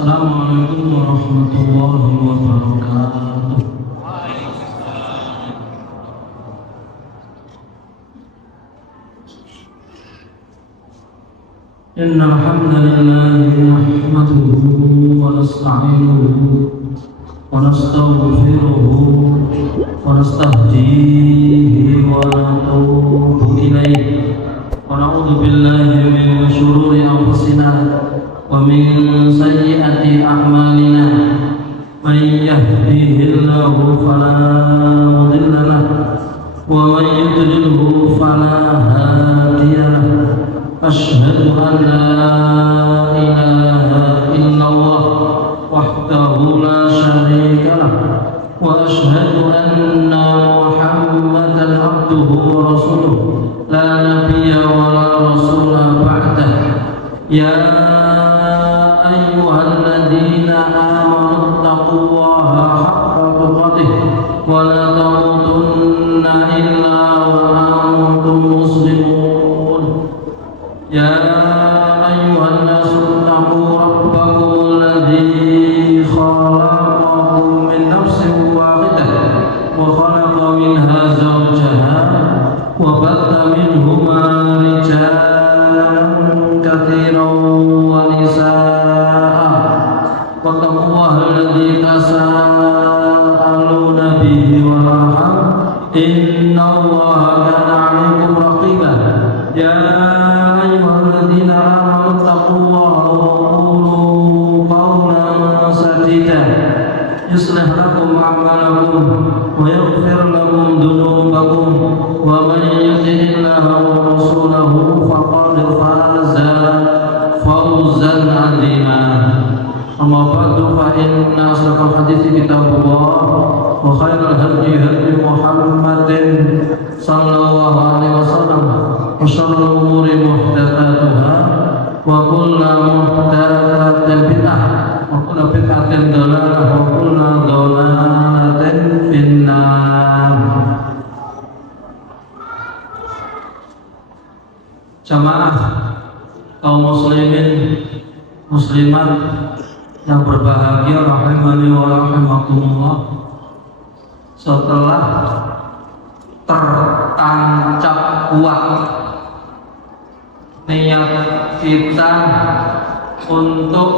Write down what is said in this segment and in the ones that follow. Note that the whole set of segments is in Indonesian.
Assalamualaikum warahmatullahi wabarakatuh. Innal hamdalillah nahmaduhu wa nasta'inuhu wa nastaghfiruhu wa nastahdihi wa natubu ilayhi wa na'udzu billahi min shururi anfusina wa min sayyiati a'malina. Man yahdihillahu fala mudilla lahu wa man yudlilhu fala hadiya lahu. Asyhadu an la ilaha illallah wahdahu la syarika lahu wa asyhadu anna Muhammadan abduhu wa rasuluh la nabiyya wa la rasula ba'dah. Ya ayyuhalladzina amanu taqullaha haqqa tuqatih wa la tamutunna illa wa antum muslimun. Ya ayyuhan nasu taqu rabbakum alladzi khalaqakum min nafsin wahidah wa khalaqa minha zawjaha wa batha minhuma rijalan katsiran wa nisaa'a wattaqullaha alladzi tasaaluna bihi wal arham innallaha kana 'alaykum raqiba. Ya ayyuhalladzina amanu taqullaha wa qulu qawlan sadida yuslih lakum a'malakum wa yaghfir lakum dhunubakum wa man yuti'illaha wa rasulahu faqad faza fawzan 'azima. Amma ba'du fa inna asdaqal hadithi kitabullah wa khairal hadyi hadyi Muhammadin sallallahu alaihi wasallam wa syarrul umuri muhdatsatuha wa kullu muhdatsatin bid'ah wa kullu bid'atin dhalalah wa kullu dhalalatin finnar. Jamaah kaum muslimin muslimat yang berbahagia rahimani wa rahimakumullah, setelah tertancap kuat niat kita untuk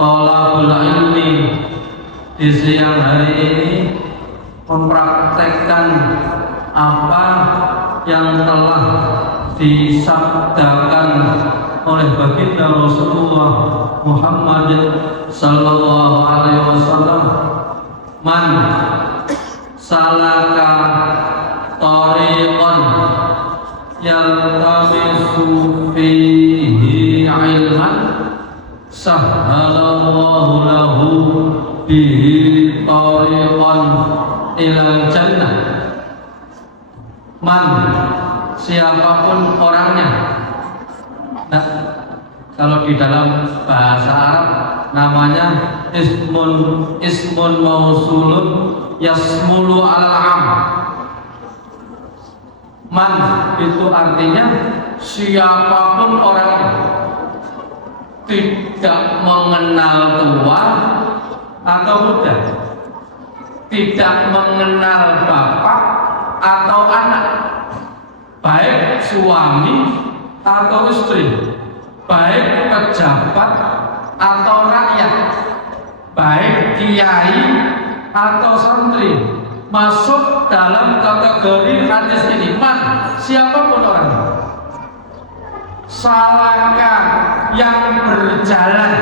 thalabul ilmi di siang hari ini, mempraktekkan apa yang telah disabdakan oleh baginda Rasulullah Muhammad sallallahu alaihi wasallam, man salaka tariqan yaltamisu fihi ilman sahhalallahu lahu bihi tariqan ilal jannah. Man, siapapun orangnya. Nah, kalau di dalam bahasa Arab namanya ismun mausulun yasmulu al-am. Man itu artinya siapapun orangnya, tidak mengenal tua atau muda, tidak mengenal bapak atau anak, baik suami atau istri, baik pejabat atau rakyat, baik kiai atau santri, masuk dalam kategori hadis ini. Man, siapapun orangnya. Salaka, yang berjalan.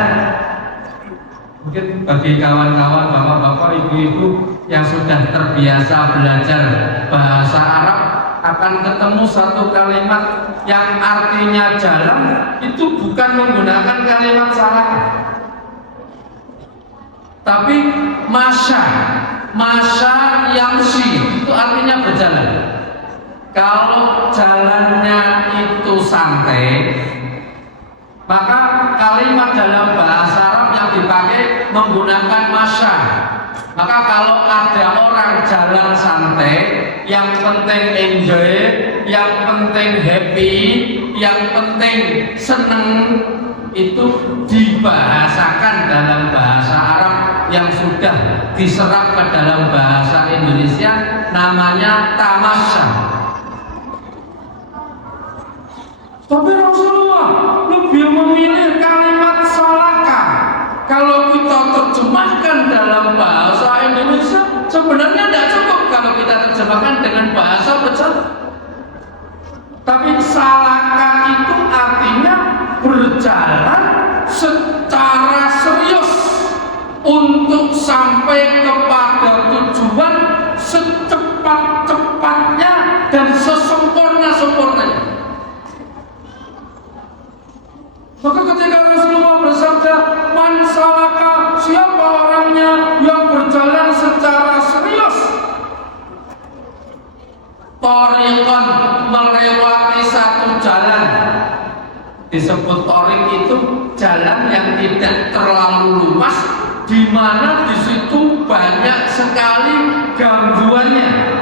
Mungkin bagi kawan-kawan, bapak-bapak, ibu-ibu yang sudah terbiasa belajar bahasa Arab akan ketemu satu kalimat yang artinya jalan, itu bukan menggunakan kalimat salaka, tapi masya yamsi, itu artinya berjalan. Kalau jalannya itu santai, maka kalimat dalam bahasa Arab yang dipakai menggunakan masya Maka kalau ada orang jalan santai, yang penting enjoy, yang penting happy, yang penting seneng, itu dibahasakan dalam bahasa Arab yang sudah diserap ke dalam bahasa Indonesia, namanya tamasya. Tapi Rasulullah lebih memilih kalimat salaka. Kalau kita terjemahkan dalam bahasa Indonesia, sebenarnya tidak cukup kalau kita terjemahkan dengan bahasa bercanda. Tapi salaka itu artinya berjalan secara serius untuk sampai kepada tujuan secepat-cepatnya dan sesempurna-sempurnanya. Maka ketika Rasulullah bersabda, "Man salaka," siapa orangnya yang berjalan secara serius, tariqan, melewati satu jalan. Disebut tariq itu jalan yang tidak terlalu luas, di mana di situ banyak sekali gangguannya.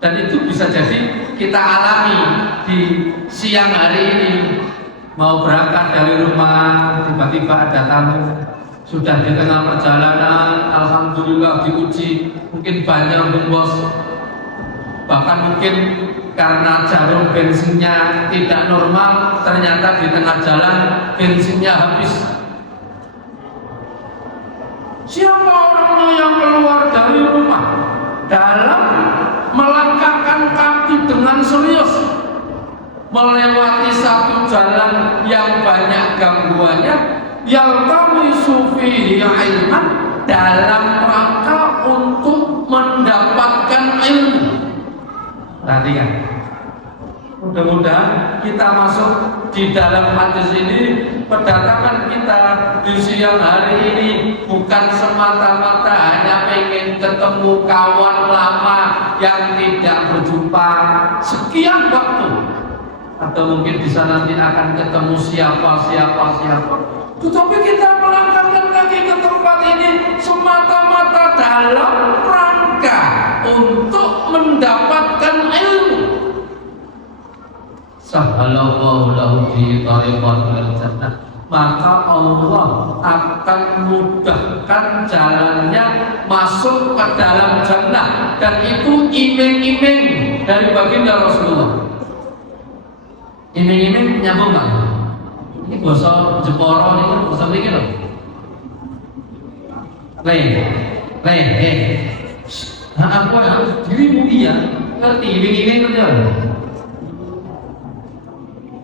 Dan itu bisa jadi kita alami di siang hari ini. Mau berangkat dari rumah, tiba-tiba ada tamu. Sudah di tengah perjalanan, alhamdulillah diuji, mungkin banyak bos. Bahkan mungkin karena jarum bensinnya tidak normal, ternyata di tengah jalan bensinnya habis. Siapa orangnya yang keluar dari rumah dalam melangkahkan kaki dengan serius melewati satu jalan yang banyak gangguannya, yang kami sufihi ilman, dalam rangka untuk mendapatkan ilmu. Perhatikan, mudah-mudahan kita masuk di dalam hadis ini. Kedatangan kita di siang hari ini bukan semata-mata hanya pengen ketemu kawan lama yang tidak berjumpa sekian waktu, atau mungkin bisa nanti akan ketemu siapa. Tetapi kita melangkahkan kaki ke tempat ini semata-mata dalam rangka untuk mendapatkan ilmu. Sahalallahu lahu fi tariqatil jannah, maka Allah akan mudahkan jalannya masuk ke dalam jannah. Dan itu iming-iming dari baginda Rasulullah. Iming-iming nyambung kan? Ini bahasa Jepara, ini bahasa begini loh. Aku harus dirimu iya, ngerti iming-iming ngerti kan?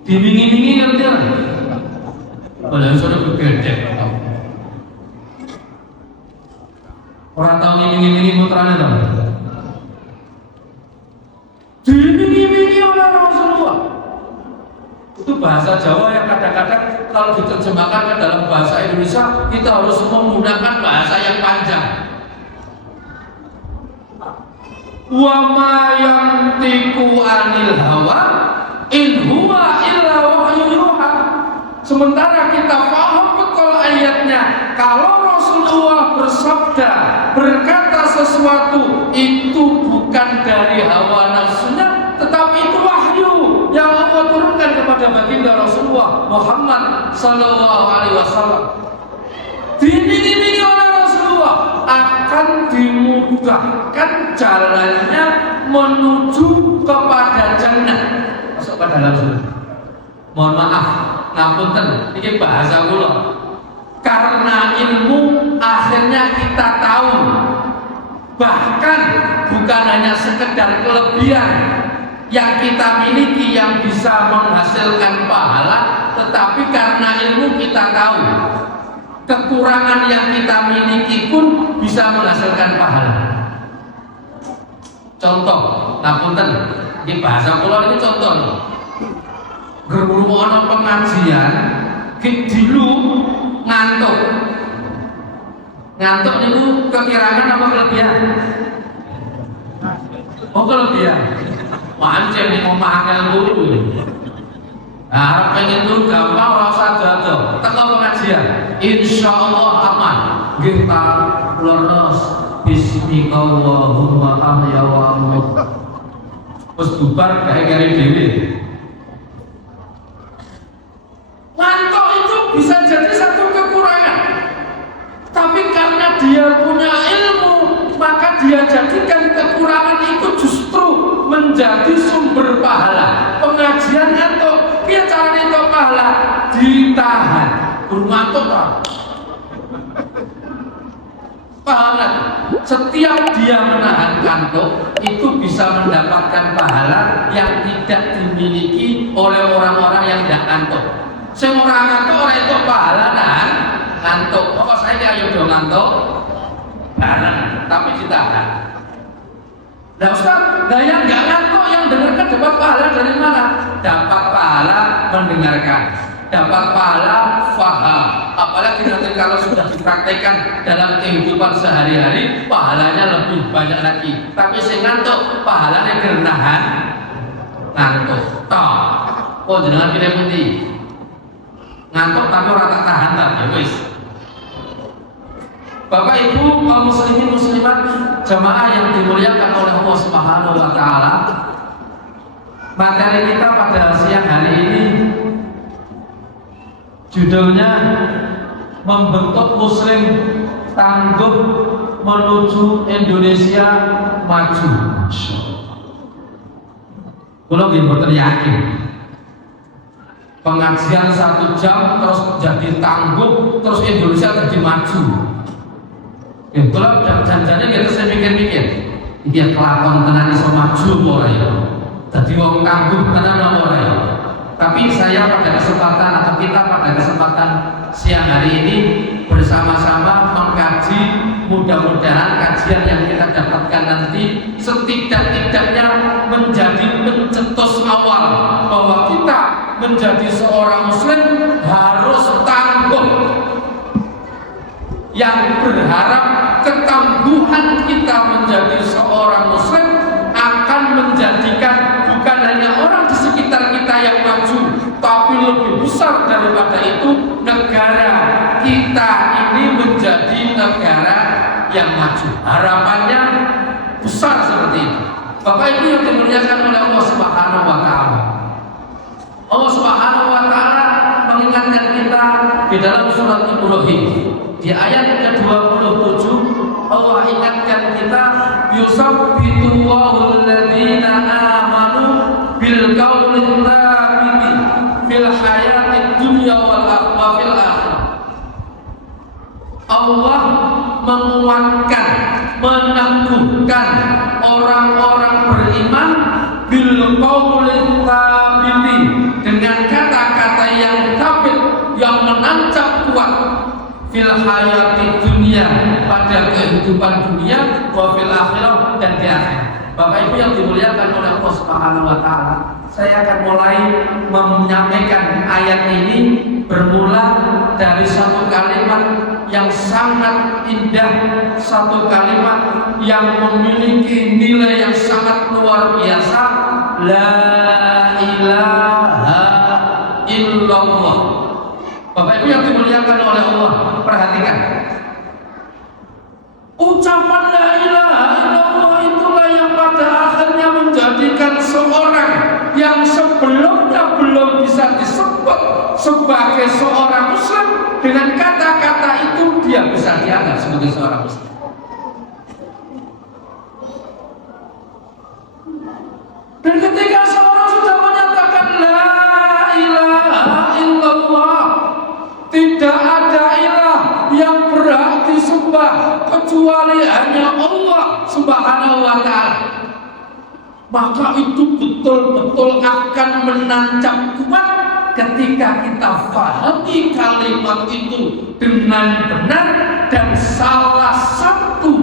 Dimingi-mingi ngerti kan? Kalau sudah bergedek, orang tahu iming-imingi putranya tahu? Dimingi-mingi oleh Rasulullah. Itu bahasa Jawa yang kadang-kadang kalau diterjemahkan ke dalam bahasa Indonesia, kita harus menggunakan bahasa yang panjang. Wa ma yantiqu anil hawa in huwa illa wahyu yuha. Sementara kita paham betul ayatnya, kalau Rasulullah bersabda, berkata sesuatu, itu bukan dari hawa nafsunya, tetapi itu wahyu yang Allah turunkan kepada baginda Rasulullah Muhammad sallallahu alaihi wasallam. Diiming-imingi oleh Rasulullah akan dimudahkan jalannya menuju kepada jannah, masuk ke dalam surga. Mohon maaf, ngapunten, ini bahasa kula. Karena ilmu akhirnya kita tahu, bahkan bukan hanya sekedar kelebihan yang kita miliki yang bisa menghasilkan pahala, tetapi karena ilmu kita tahu kekurangan yang kita miliki pun bisa menghasilkan pahala. Contoh, ngapunten, ini bahasa kula ini contoh. Guru ana pengajian, dilu ngantuk. Ngantuk niku kekirangan apa kelebihan? Oh, kelebihan. Wancen ning omah angel turu. Nah, pengen turu gampang ora usah dodo. Teko pengajian, insyaallah aman. Nggih, Pak. leres bismika Allahumma ahya wa amut wis bubar kae kare dhewe. Ngantuk itu bisa jadi satu kekurangan, tapi karena dia punya ilmu maka dia jadikan kekurangan itu justru menjadi sumber pahala. Pengajian ngantuk, dia cari itu pahala ditahan. Ngantuk pahala. Setiap dia menahan kantuk itu bisa mendapatkan pahala yang tidak dimiliki oleh orang-orang yang tidak kantuk. Semua orang ngantuk orang itu pahala dan ngantuk. Apa saya ayo dong ngantuk? Barang, tapi ditahan. Nah Ustaz, nah yang nggak ngantuk yang dengarkan dapat pahala dari mana? Dapat pahala mendengarkan, dapat pahala faham. Apalagi nanti kalau sudah dipraktekkan dalam kehidupan sehari-hari, pahalanya lebih banyak lagi. Tapi saya ngantuk, pahalanya kerenahan ngantuk. Toh, oh jangan pilih putih. Ngantuk tapi orang tak tahan tapi wis. Bapak Ibu kaum muslimin muslimat jamaah yang dimuliakan oleh Allah Subhanahu wa taala. Materi kita pada siang hari ini judulnya membentuk muslim tangguh menuju Indonesia maju. Kalau kita yakin pengajian 1 jam terus jadi tangguh terus Indonesia jadi maju. Kalau janjinya gitu saya mikir-mikir, dia kelakon tenan iso maju ora ya. Dadi wong tangguh tenan ora ya. Tapi saya pada kesempatan atau kita pada kesempatan siang hari ini bersama-sama mengkaji, mudah-mudahan kajian yang kita dapatkan nanti setidak-tidaknya menjadi pencetus awal bahwa kita menjadi seorang muslim harus tangguh, yang berharap ketangguhan kita menjadi seorang muslim akan menjadikan bukan hanya orang di sekitar kita yang maju, tapi lebih besar daripada itu negara kita ini menjadi negara yang maju. Harapannya besar seperti itu. Bapak Ibu yang dimuliakan oleh Allah Subhanahu wa taala. Allah Subhanahu wa taala mengingatkan kita di dalam surat Ibrahim di ayat ke-27. Allah ingatkan kita yusabbitullahu alladziina aamanu bil qawli tsabiti fil hayatid dunya wal akhirah. Allah menguatkan, meneguhkan orang-orang beriman bil qawli tsabiti dengan kata-kata yang tabit, yang menancap kuat fil hayati dunia, pada kehidupan dunia, wa fil akhirah, dan di akhirat. Bapak Ibu yang dimuliakan oleh Allah Subhanahu wa taala, saya akan mulai menyampaikan ayat ini bermula dari satu kalimat yang sangat indah, satu kalimat yang memiliki nilai yang sangat luar biasa, la ilaha illallah. Bapak Ibu yang dimuliakan oleh Allah, perhatikan. Ucapan la ilaha illallah itulah yang pada akhirnya menjadikan seorang yang sebelumnya belum bisa disebut sebagai seorang muslim, dengan kata-kata itu dia bisa dianggap sebagai seorang muslim. Dan ketika seorang sudah menyatakan la ilaha illallah, tidak ada ilah yang berhak disembah kecuali hanya Allah Subhanahu wa ta'ala, maka itu betul-betul akan menancap kuat ketika kita pahami kalimat itu dengan benar. Dan salah satu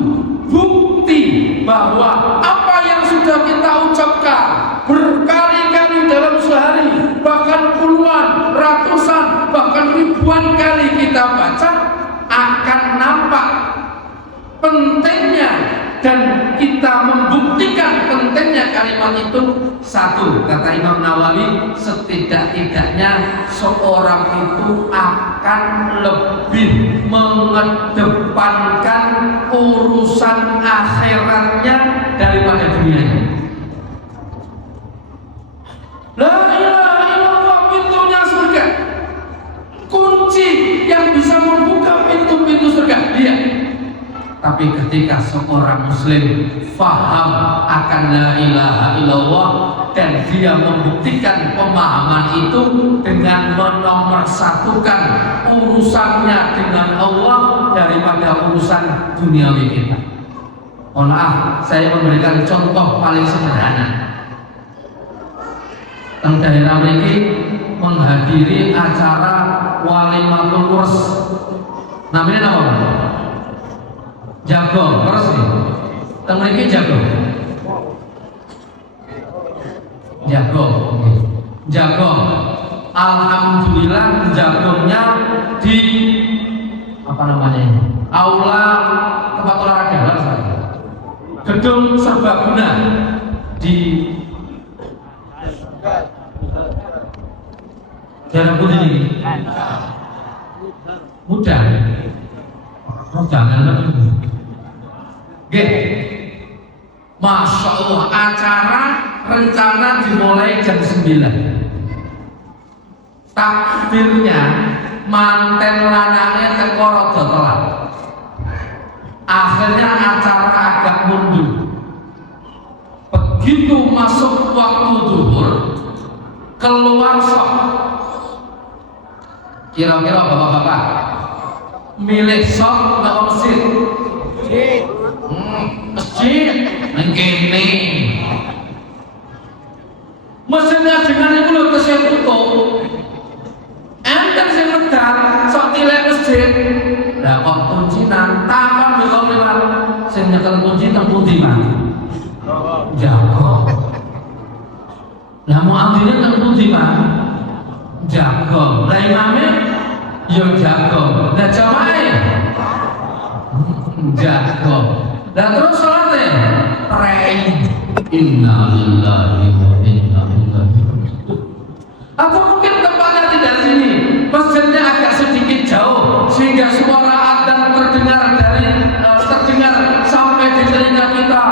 bukti bahwa apa yang sudah kita ucapkan berkali-kali dalam sehari, bahkan puluhan, ratusan, bahkan ribuan kali kita baca, akan nampak pentingnya, dan kita membuktikan pentingnya kalimat itu satu, kata Imam Nawawi, setidak-tidaknya seorang itu akan lebih mengedepankan urusan akhiratnya daripada dunianya. La ilaha illallah, pintunya surga, kunci yang bisa membuka pintu-pintu surga dia. Tapi ketika seorang muslim faham akan la ilaha illallah dan dia membuktikan pemahaman itu dengan menomorsatukan urusannya dengan Allah daripada urusan duniawi kita. Mohon maaf, saya memberikan contoh paling sederhana. Teng daerah ini menghadiri acara walimatul urs. Namanya apa? Jago, terus nih. Teng mriki jago. Jago. Alhamdulillah jagongnya di apa namanya ini? Aula tempat olahraga lah. Gedung serbaguna di daerah Putih ini. Mudah. Jangan lagi. Masya Allah, acara rencana dimulai jam 9. Takbirnya manten lanangnya teko rada telat. Akhirnya acara agak mundur. Begitu masuk waktu zuhur, keluar sok. Kira-kira bapak-bapak milih sok nggak masjid? Masjid mengkini. Mesinnya dengan itu loh kesel tutup. Enten sing medal sok nilai masjid. Lah kok kuncinan takon belum lewat. Sing nyekel kunci teng pundi, Mas? Jago. Lah mau ambilnya teng pundi, Mas? Jago. Lah imame yo jago. Lah jamaah jago. Dan terus sholatnya praying inna lillahi wa inna ilaihi raji'un. Atau mungkin tempatnya tidak sini, masjidnya agak sedikit jauh sehingga suara adzan terdengar sampai di telinga kita.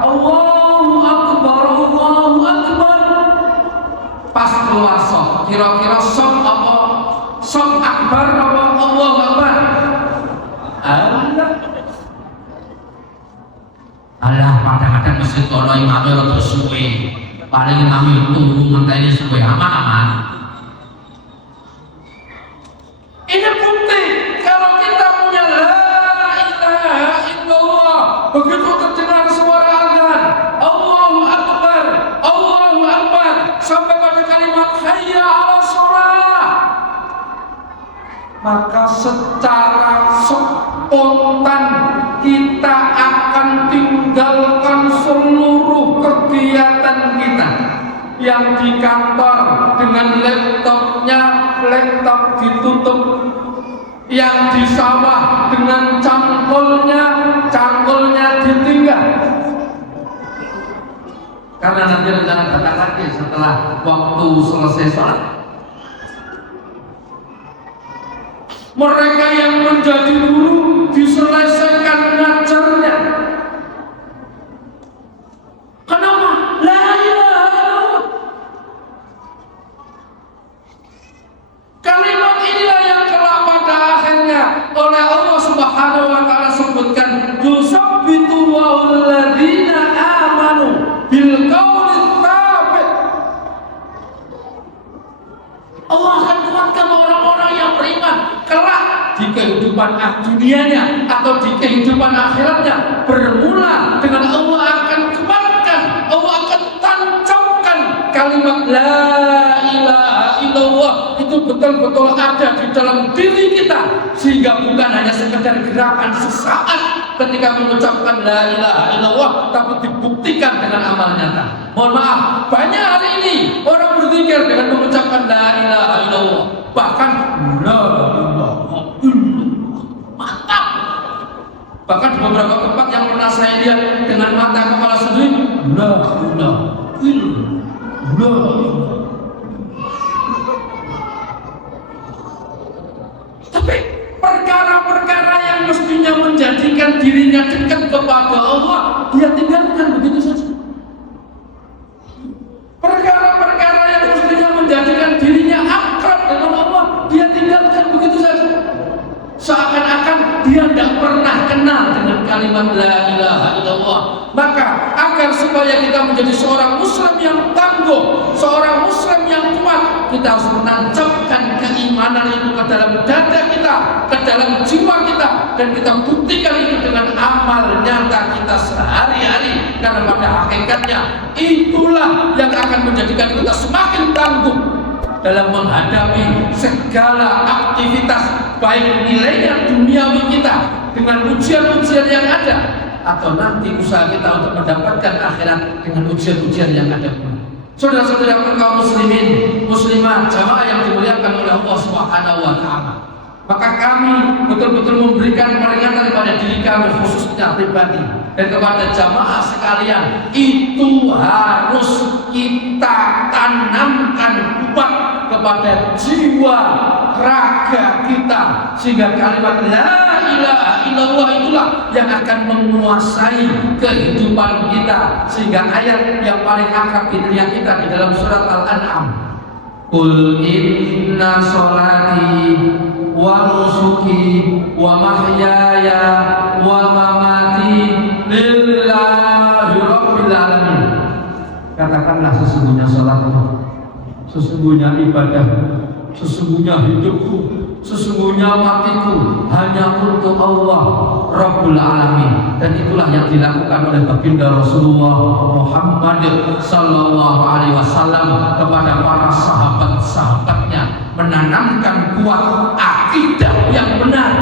Allahu akbar, Allahu akbar. Pas keluar sok, kira-kira sok apa? Sok akbar apa Allahu akbar? Alah, kadang-kadang masjid kalau imamnya rada suwe, paling imamnya tunggu ngenteni suwe aman-aman. Ini bukti kalau kita punya la ilaha illallah, begitu terdengar suara azan, Allahu akbar, sampai pada kalimat hayya 'alas shalah, maka secara spontan kita akan tinggalkan seluruh kegiatan kita yang di kantor dengan laptop ditutup, yang di sawah dengan cangkulnya ditinggal, karena nanti rencana datang lagi setelah waktu selesai sholat. Mereka yang menjadi guru diselesaikan ngajarnya. Kenapa? La ilaha illallah. Kalimat inilah yang kelak pada akhirnya oleh Allah Subhanahu wa taala sebutkan, yusabbitu walladzina amanu bil qawli tsabit. Allah akan kuatkan orang-orang yang beriman kelak di kehidupan dunianya atau di kehidupan akhiratnya. Bermula dengan Allah akan kuatkan, Allah akan tancapkan kalimat la ilaha illallah itu betul-betul ada di dalam diri kita, sehingga bukan hanya sekedar gerakan sesaat ketika mengucapkan la ilaha illallah, tapi dibuktikan dengan amal nyata. Mohon maaf, banyak hari ini orang berzikir dengan mengucapkan la ilaha illallah, bahkan la ilaha illallah, mantap. Bahkan di beberapa tempat yang pernah saya lihat dengan mata kepala sendiri, la ilaha menjadikan dirinya dekat kepada Allah, dia tinggalkan begitu saja. Perkara-perkara yang mestinya menjadikan dirinya akrab dengan Allah, dia tinggalkan begitu saja. Seakan-akan dia tidak pernah kenal dengan kalimat la ilaha illallah. Maka agar supaya kita menjadi seorang muslim yang tangguh, seorang muslim yang kuat, kita harus menancapkan keimanan itu ke dalam dada kita, ke dalam jiwa kita, dan kita buktikan itu dengan amal nyata kita sehari-hari. Karena pada hakikatnya itulah yang akan menjadikan kita semakin tangguh dalam menghadapi segala aktivitas, baik nilainya duniawi kita dengan ujian-ujian yang ada, atau nanti usaha kita untuk mendapatkan akhirat dengan ujian-ujian yang ada. Saudara-saudara kaum muslimin, muslimah, jamaah yang dimuliakan oleh Allah Subhanahu wa taala. Maka kami betul-betul memberikan peringatan kepada diri kami khususnya pribadi dan kepada jamaah sekalian, itu harus kita tanamkan kuat kepada jiwa raga kita, sehingga kalimat la ilaha illallah itulah yang akan menguasai kehidupan kita. Sehingga ayat yang paling akrab di telinga kita di dalam surat Al-An'am, qul inna sholati wa nusuki wa mahyaya wa mamati lillahi rabbil alamin. Katakanlah sesungguhnya salatku, sesungguhnya ibadahku, sesungguhnya hidupku, sesungguhnya matiku hanya untuk Allah Rabbul Alamin. Dan itulah yang dilakukan oleh baginda Rasulullah Muhammad sallallahu alaihi wasallam kepada para sahabat-sahabatnya, menanamkan kuat akidah yang benar,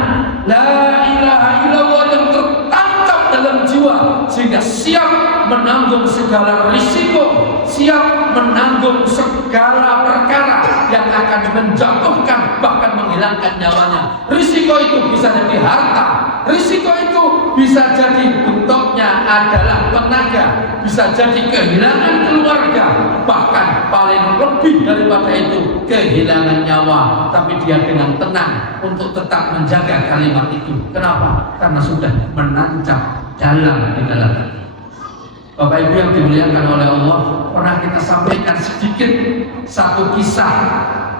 la ilaha illallah yang tertancap dalam jiwa, sehingga siap menanggung segala risiko, siap menanggung segala perkara yang akan menjatuhkan bahkan menghilangkan nyawanya. Risiko itu bisa jadi harta, risiko itu bisa jadi bentuknya adalah tenaga, bisa jadi kehilangan keluarga, bahkan paling lebih daripada itu kehilangan nyawa. Tapi dia dengan tenang untuk tetap menjaga kalimat itu. Kenapa? Karena sudah menancap dalam di dalam. Bapak Ibu yang dimuliakan oleh Allah, pernah kita sampaikan sedikit satu kisah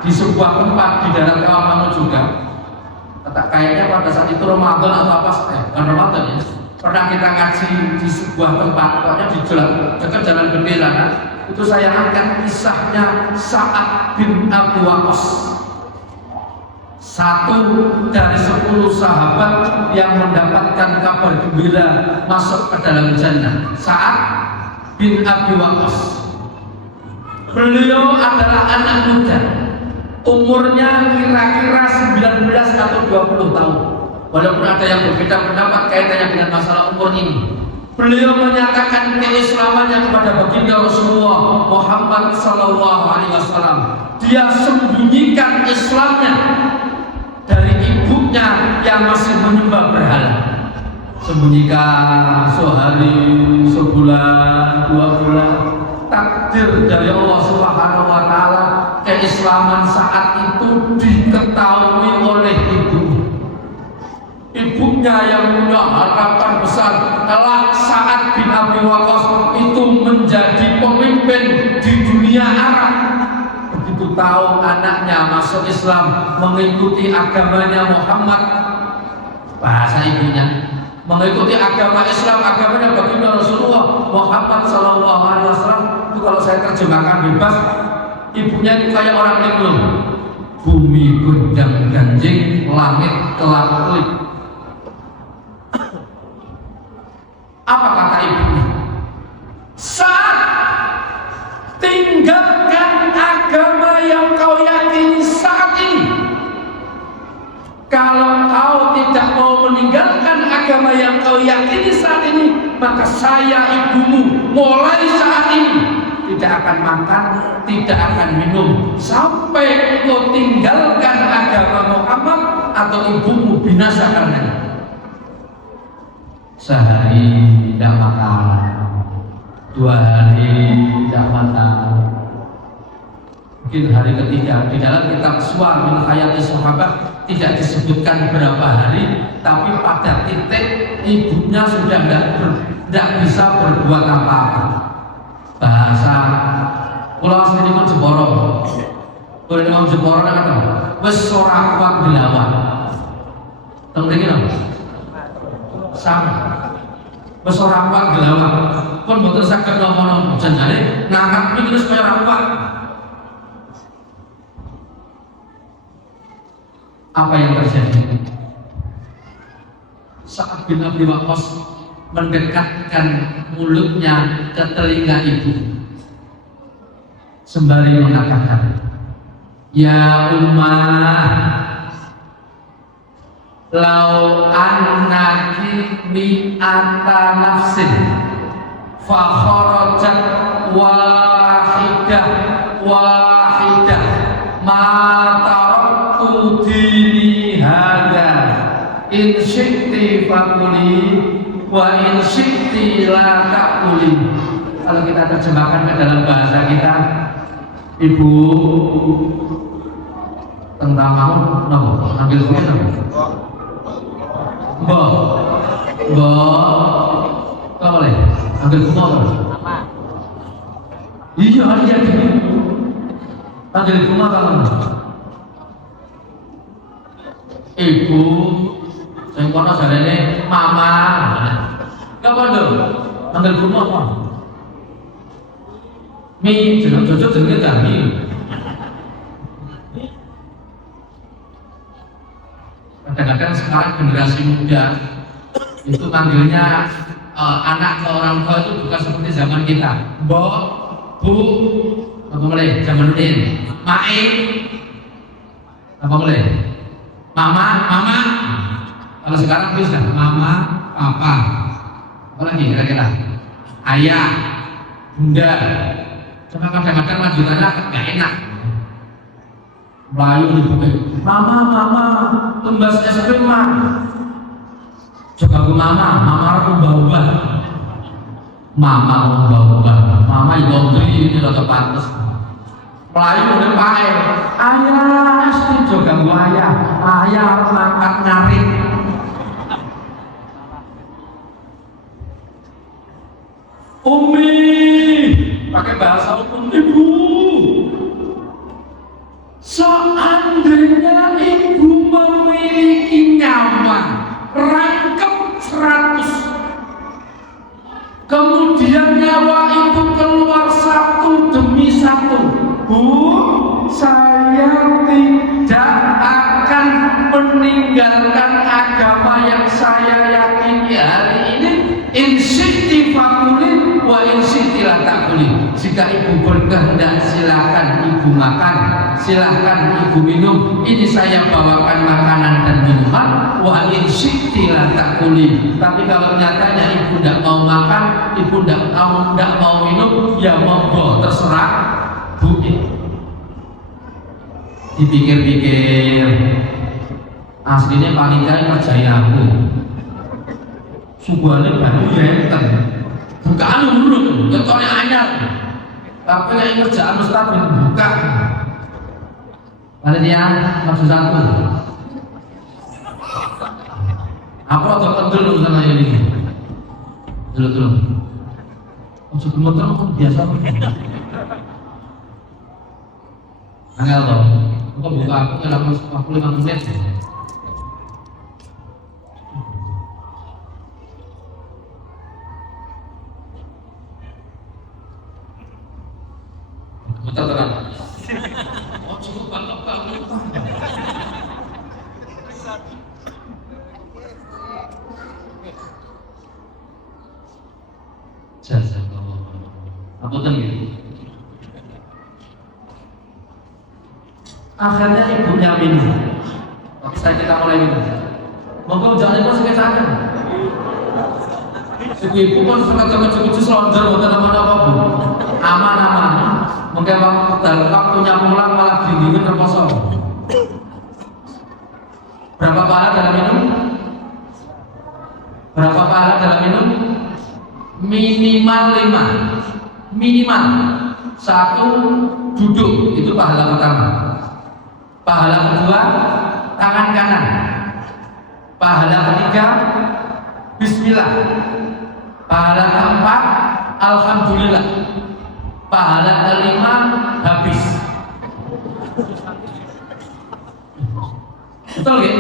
di sebuah tempat di daerah Kawamangu juga. Kayaknya pada saat itu Ramadan atau apa? Bukan Ramadan ya. Pernah kita ngaji di sebuah tempat, pokoknya di dekat Jalan Gede sana. Itu saya angkat kisahnya Sa'ad bin Abi Waqqas, satu dari 10 sahabat yang mendapatkan kabar gembira masuk ke dalam jannah. Sa'ad bin Abi Waqqas, beliau adalah anak muda, umurnya kira-kira 19 atau 20 tahun. Walaupun ada yang berbeda pendapat kaitannya dengan masalah umur ini. Beliau menyatakan keislamannya kepada baginda Rasulullah Muhammad sallallahu alaihi wasallam. Dia sembunyikan Islamnya dari ibunya yang masih menyembah berhala. Sembunyikan sehari, sebulan, 2 bulan. Takdir dari Allah Subhanahu wa taala, keislaman saat itu diketahui oleh ibunya. Ibunya yang punya harapan besar adalah Sa'ad bin Abi Waqqas itu menjadi pemimpin di dunia Arab. Begitu tahu anaknya masuk Islam, mengikuti agamanya Muhammad, bahasa ibunya, mengikuti agama Islam, agamanya baginda Rasulullah Muhammad sallallahu alaihi wasallam. Itu kalau saya terjemahkan bebas, ibunya itu kayak orang linglung, bumi gunjang ganjing, langit kelap-kelip. Apa kata ibunya? Saat tinggalkan agama yang kau yakini saat ini. Kalau kau tidak mau meninggalkan agama yang kau yakini saat ini, maka saya ibumu mulai saat ini tidak akan makan, tidak akan minum sampai kau tinggalkan agama Muhammad atau ibumu binasa karenanya. Sehari tidak makan, 2 hari tidak makan, mungkin hari ketiga. Di dalam kitab Suwar min Hayati Sahabat tidak disebutkan berapa hari, tapi pada titik ibunya sudah tidak bisa berbuat apa-apa. Bahasa Pulau sendiri pun Jeporo, Pulau Jeporo kata, wes ora kuat dilawan. Tenggeling apa? Sama. Wes ora kuat dilawan. Pun boten saged ngomong jenenge ngangkat terus kaya ora kuat. Apa yang terjadi? Sa'ad bin Abi Waqqas mendekatkan mulutnya ke telinga ibu sembari mengatakan, ya ummah, lau annaki mi'ata nafsin fa kharajat wahidah ma taraktu dini hada in syi'ti fakuli wa in syi'ti la takuli. Kalau kita terjemahkan ke dalam bahasa kita, ibu tentang mau nopo ambil kuwi nopo kok boleh ambil kuwi iya ambil kuwi kan ibu sing kono jarene mama kok podo ambil kuwi apa mi jeneng-jeneng jenenge kami. Kadang-kadang sekarang generasi muda itu manggilnya anak ke orang tua itu bukan seperti zaman kita. Mbok, bu, apa boleh? Zaman dulu mae, apa boleh? Mama. Kalau sekarang bisa mama, papa, apa lagi kira-kira? Ayah, bunda. Cuma kadang-kadang lanjutannya nggak enak. Melayu dibuka, mama, tumbas es krim mah. Coba ke mama ubah-ubah. Mama laundry ini udah pantas. Melayu udah pakai, ayah es krim juga gua ayah harus angkat narik. Umi, pakai bahasa umum ibu. Seandainya ibu memiliki nyawa rangkep 100, kemudian nyawa itu keluar satu demi satu, bu, saya tidak akan meninggalkan agama yang saya yakini hari ini. Insyiti fakuli wa insyiti la takuli. Jika ibu berkehendak silakan ibu makan, silahkan ibu minum. Ini saya bawakan makanan dan minuman. Wa insyiti la takuli. Tapi kalau nyatanya ibu tidak mau makan, ibu tidak mau minum, ya monggo terserah bu. Dipikir-pikir, aslinya panitia percaya aku. Suguhane baru yenten. Bukaan dulu, ketone anyar. Tapi yang kerjaan mustahil buka. Panitia maksud satu. Aku atau dulu sama ini. Dulu. Untuk motor kan biasa. Angel toh. Kok buka aku dalam 45 menit. Betul terang. Oh cukup banget. Jazakallah. Apa tadi? Akhirnya ibunya minum. Tapi kita mulai minum. Monggo jangan itu sakit sakit. Ibu pun sangat cukup selonjor bukan apa-apa bu. Aman. Mungkin waktunya pulang malah dingin terposo. Berapa pahala dalam minum? Minimal 5. Minimal 1, duduk, itu pahala pertama. Pahala kedua, tangan kanan. Pahala ketiga, bismillah. Pahala keempat, alhamdulillah. Pahala kelima, habis. Betul ya?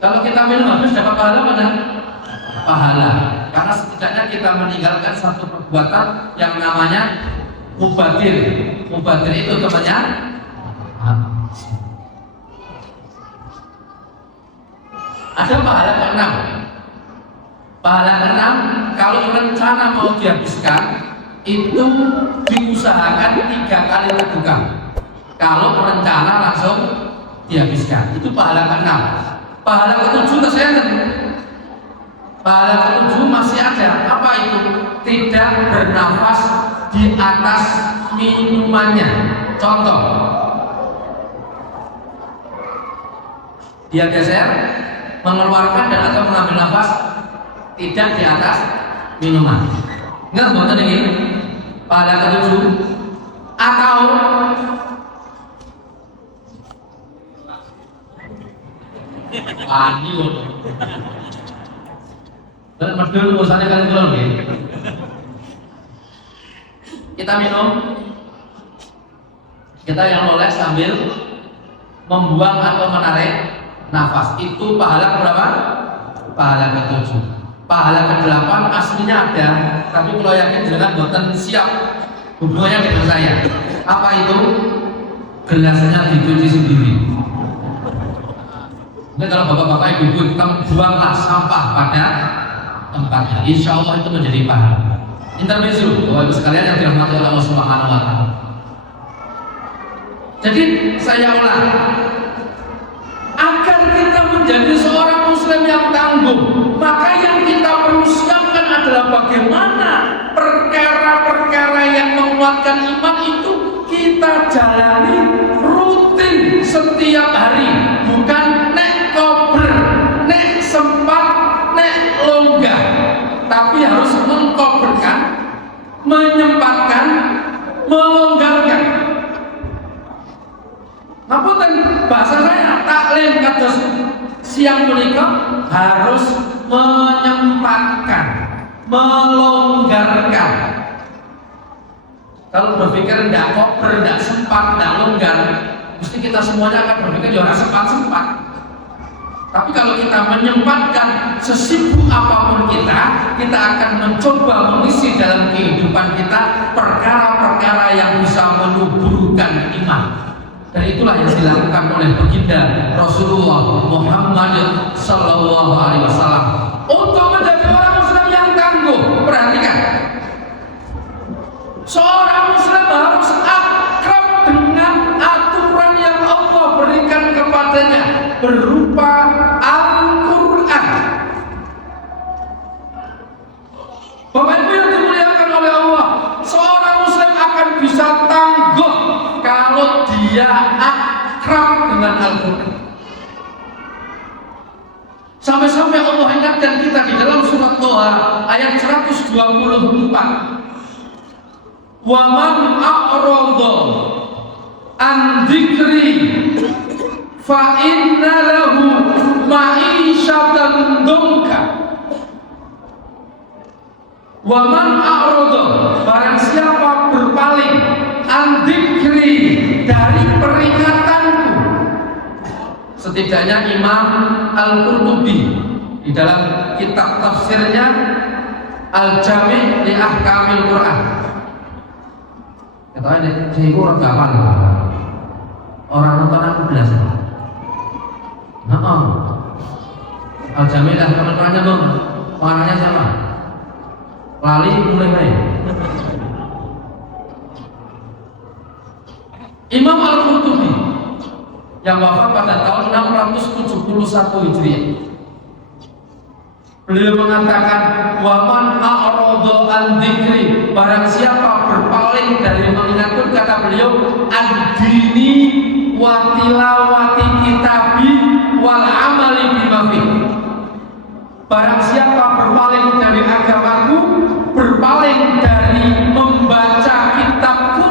Kalau kita minum habis dapat pahala mana? Pahala. Karena setidaknya kita meninggalkan satu perbuatan yang namanya mubadir. Mubadir itu temannya ada pahala keenam. Pahala keenam kalau rencana mau dihabiskan itu diusahakan 3 kali lakukan. Kalau rencana langsung dihabiskan, itu pahala keenam. Pahala ketujuh tersenyum. Pahala ketujuh masih ada. Apa itu? Tidak bernafas di atas minumannya. Contoh, dia geser, mengeluarkan dan atau mengambil nafas tidak di atas minuman. Ingat bukan ini? Pahala ketujuh. Atau Pani loh. Dan medul urusannya kalian keluar ya. Kita minum, kita yang oleh sambil membuang atau menarik nafas. Itu pahala berapa? Pahala ke-7. Pahala ke-8 aslinya ada, tapi kalau yakin dengan boten siap hubungannya dengan saya. Apa itu? Gelasnya dicuci sendiri. Nah, kalau bapak-bapak ibu-ibu buanglah sampah pada tempatnya. Insya Allah itu menjadi pahala. Intermezzo, bapak-ibu sekalian yang dirahmati oleh Allah Subhanahu wa Ta'ala. Jadi saya ulang, agar kita menjadi seorang Muslim yang tangguh, maka yang kita perlu siapkan adalah bagaimana perkara-perkara yang menguatkan iman itu kita jalani rutin setiap hari, bukan nek kober, nek sempat, nek longgar, tapi harus mengkoberkan, menyempatkan, melonggarkan. Ngapunten bahasa saya taklim kados siang menika harus menyempatkan, melonggarkan. Kalau berpikir tidak kober, tidak sempat, tidak longgar, mesti kita semuanya akan berpikir jangan sempat-sempat. Tapi kalau kita menyempatkan sesibuk apapun kita akan mencoba mengisi dalam kehidupan kita perkara-perkara yang bisa menubuhkan iman. Dan itulah yang dilakukan oleh baginda Rasulullah Muhammad Sallallahu Alaihi Wasallam untuk menjadi orang Muslim yang tangguh. Perhatikan, seorang Muslim harus akrab dengan aturan yang Allah berikan kepadanya berupa Al-Quran. Bapak Ibu yang dimuliakan oleh Allah, seorang Muslim akan bisa tangguh kalau dia akrab dengan Al-Quran. Sampai-sampai Allah ingatkan kita di dalam surat Toha ayat 124. Wa man a'rada an dzikri fa inna lahu ma'isyatan dhanka. Wa man a'rada, barang siapa berpaling an dzikri, dari peringatanku. Setidaknya Imam Al-Qurtubi di dalam kitab tafsirnya Al-Jami' li Ahkamil Quran. Katanya saya itu orang gampang, orang nonton aku belas. Al-Jami' li Ahkamil Quran tuh orangnya sama. Lali mulai. Imam Al-Qurtubi yang wafat pada tahun 671 Hijriah. Beliau mengatakan, "Waman a'rada an dzikri", barang siapa berpaling dari mengingatku, kata beliau, "ad-dini wa tilawati kitabi wal amali bima fi". Barang siapa berpaling dari agamaku, berpaling dari membaca kitabku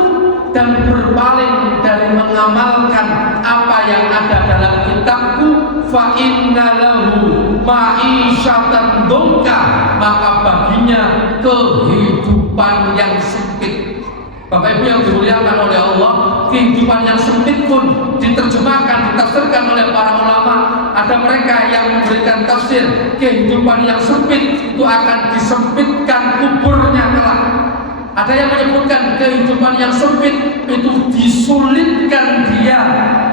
dan berpaling dari mengamalkan apa yang ada dalam kitabku, fa inna lahu ma'isyatan dongka, maka baginya kehidupan yang sempit. Bapak Ibu yang dimuliakan oleh Allah, kehidupan yang sempit pun diterjemahkan, ditafsirkan oleh para ulama. Ada mereka yang memberikan tafsir kehidupan yang sempit itu akan disempitkan kuburnya kelak. Ada yang menyebutkan kehidupan yang sempit itu disulitkan dia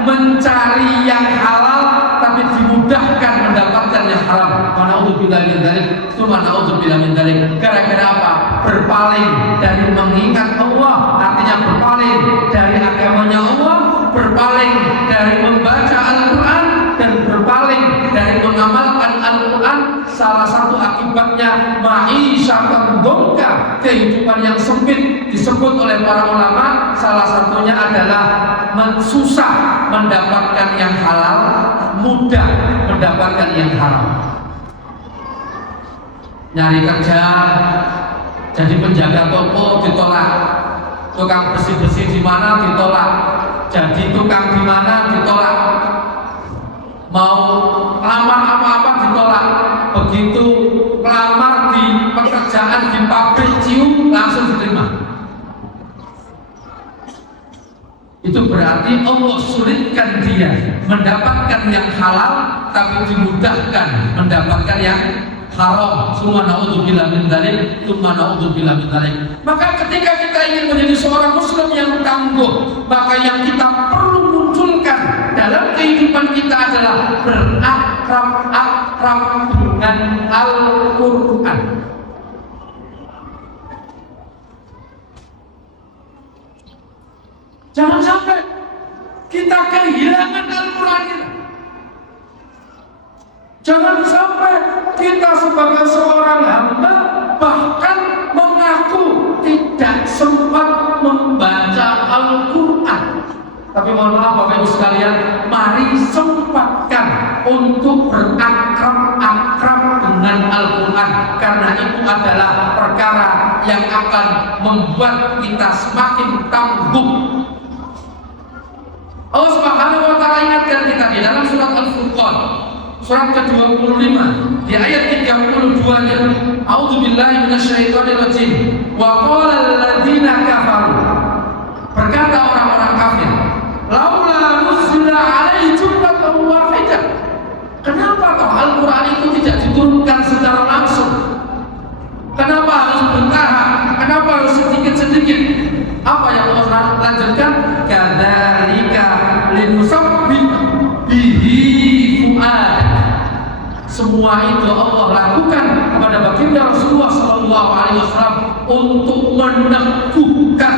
mencari yang halal, tapi dimudahkan mendapatkan yang haram. Manaudzubillah min dzalik, manaudzubillah min dzalik. Gara-gara apa? Berpaling dari mengingat Allah, artinya berpaling dari agamanya Allah, berpaling dari membaca Al-Quran, dan berpaling dari mengamalkan Al-Quran. Salah satu akibatnya ma'isyatan dongka, kehidupan yang sempit. Disebut oleh para ulama, salah satunya adalah susah mendapatkan yang halal, mudah mendapatkan yang haram. Nyari kerja, jadi penjaga toko ditolak, tukang bersih-bersih di mana ditolak, jadi tukang di mana ditolak, mau lamar apa-apa ditolak. Begitu lamar di pekerjaan di pabrik cium langsung diterima. Itu berarti Allah sulitkan dia mendapatkan yang halal, tapi dimudahkan mendapatkan yang haram. Summa naudzubillah min dzalik, summa naudzubillah min dzalik. Maka ketika kita ingin menjadi seorang muslim yang tangguh, maka yang kita perlu munculkan dalam kehidupan kita adalah berakrab dengan Al-Quran. Jangan sampai kita kehilangan Al-Quran ini. Jangan sampai kita sebagai seorang hamba bahkan mengaku tidak sempat membaca Al-Quran. Tapi mohon maaf Bapak Ibu sekalian, mari sempatkan untuk berakrab dengan Al-Quran, karena itu adalah perkara yang akan membuat kita semakin tangguh. Allah Subhanahu wa Ta'ala ingatkan kita di dalam surat Al-Furqan, surat ke-25 di ayat 32-nya, A'udzubillahi minasyaitonirrajim. Wa qala alladziina kafaru, berkata orang-orang kafir, laula nuzila alaihi jumlatun wahidah. Kenapa toh Al-Quran itu tidak diturunkan secara langsung? Kenapa harus bertahap? Kenapa harus sedikit-sedikit? Apa yang Allah lanjutkan? Kadzalika linusabbih bihi fu'adak. Semua itu Allah lakukan kepada baginda Rasulullah sallallahu alaihi wasallam untuk meneguhkan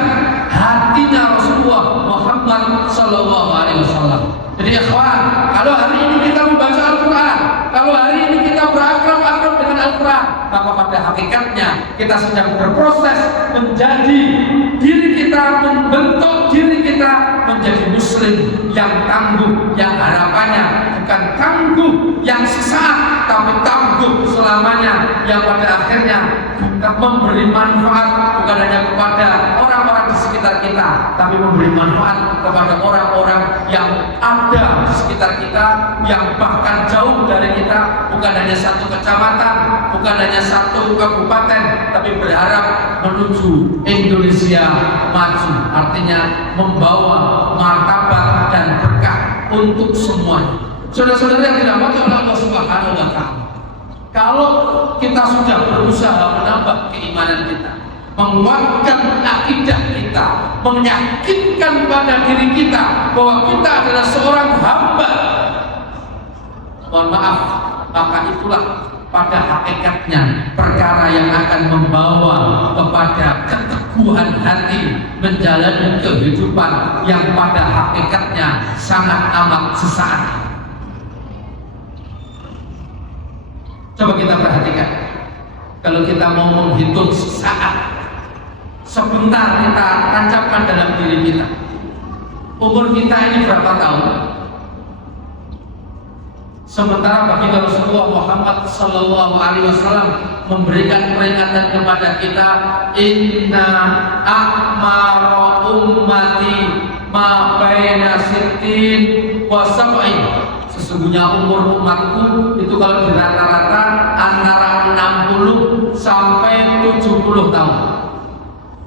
hatinya Rasulullah Muhammad sallallahu alaihi wasallam. Jadi ikhwan, kalau hari ini kita membaca Al-Quran, kalau hari ini kita berakrab dengan Al-Quran, maka pada hakikatnya kita sedang berproses menjadi diri kita, membentuk diri kita menjadi muslim yang tangguh, yang harapannya bukan tangguh yang sesaat, tapi tangguh selamanya, yang pada akhirnya memberi manfaat bukan hanya kepada orang-orang di sekitar kita, tapi memberi manfaat kepada orang-orang yang ada di sekitar kita, yang bahkan jauh dari kita, bukan hanya satu kecamatan, bukan hanya satu kabupaten, tapi berharap menuju Indonesia maju, artinya membawa martabat dan berkah untuk semuanya. Saudara-saudara yang dirahmati oleh Allah Subhanahu wa Ta'ala, kalau kita sudah berusaha menambah keimanan kita, menguatkan akidah kita, meyakinkan pada diri kita bahwa kita adalah seorang hamba, mohon maaf, maka itulah pada hakikatnya perkara yang akan membawa kepada keteguhan hati menjalani kehidupan yang pada hakikatnya sangat amat sesaat. Coba kita perhatikan, kalau kita mau menghitung sesaat, sebentar kita tancapkan dalam diri kita, umur kita ini berapa tahun? Sementara bagi Rasulullah Muhammad sallallahu alaihi wasallam memberikan peringatan kepada kita, inna a'mara ummati ma baina sittin wa sab'in. Sesungguhnya umur umatku itu kalau di rata-rata antara 60 sampai 70 tahun.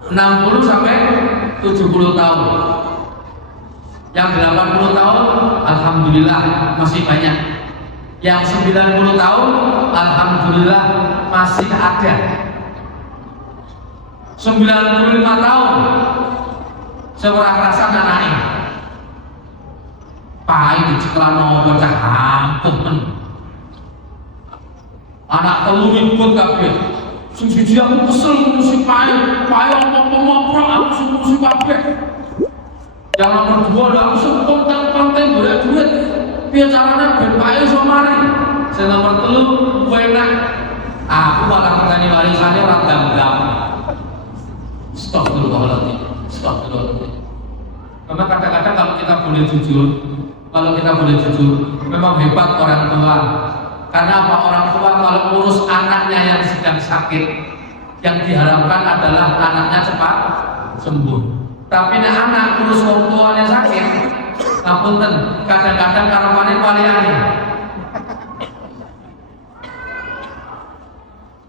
60 sampai 70 tahun. Yang 80 tahun alhamdulillah masih banyak. Yang 90 tahun alhamdulillah masih ada. 95 tahun seorang rasa anaknya pai di ceklano bocah kampung anak telur ikut kabeh sing siji aku kesel ngurusi pai apa-apa aku ngurusi kabeh. Yang nomor 2 aku konten golek duit piye carane ben pai iso mari. Sing nomor 3 enak aku malah ngenteni warisane ora gam-gam. Astagfirullahaladzim. Memang kadang-kadang kalau kita boleh jujur, memang hebat orang tua. Karena apa? Orang tua kalau urus anaknya yang sedang sakit, yang diharapkan adalah anaknya cepat sembuh. Tapi nek anak urus orang tuanya sakit, ngapunten, kadang-kadang karepane paliyane.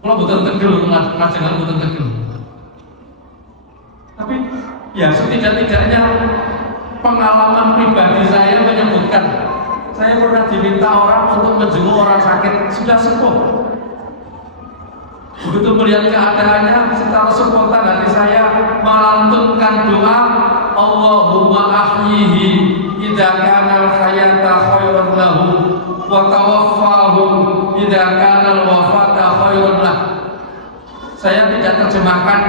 Kalau betul tegel, ngajengan betul tegel. Tapi ya setidak-tidaknya pengalaman pribadi saya menyebutkan, saya pernah diminta orang untuk menjenguk orang sakit sudah sembuh. Begitu melihat keadaannya, secara spontan hati saya melantunkan doa, Allahumma ahyihi idza kana al-hayata khairan lahu wa tawaffahu idza kana al-wafata khairan lahu. Saya tidak terjemahkan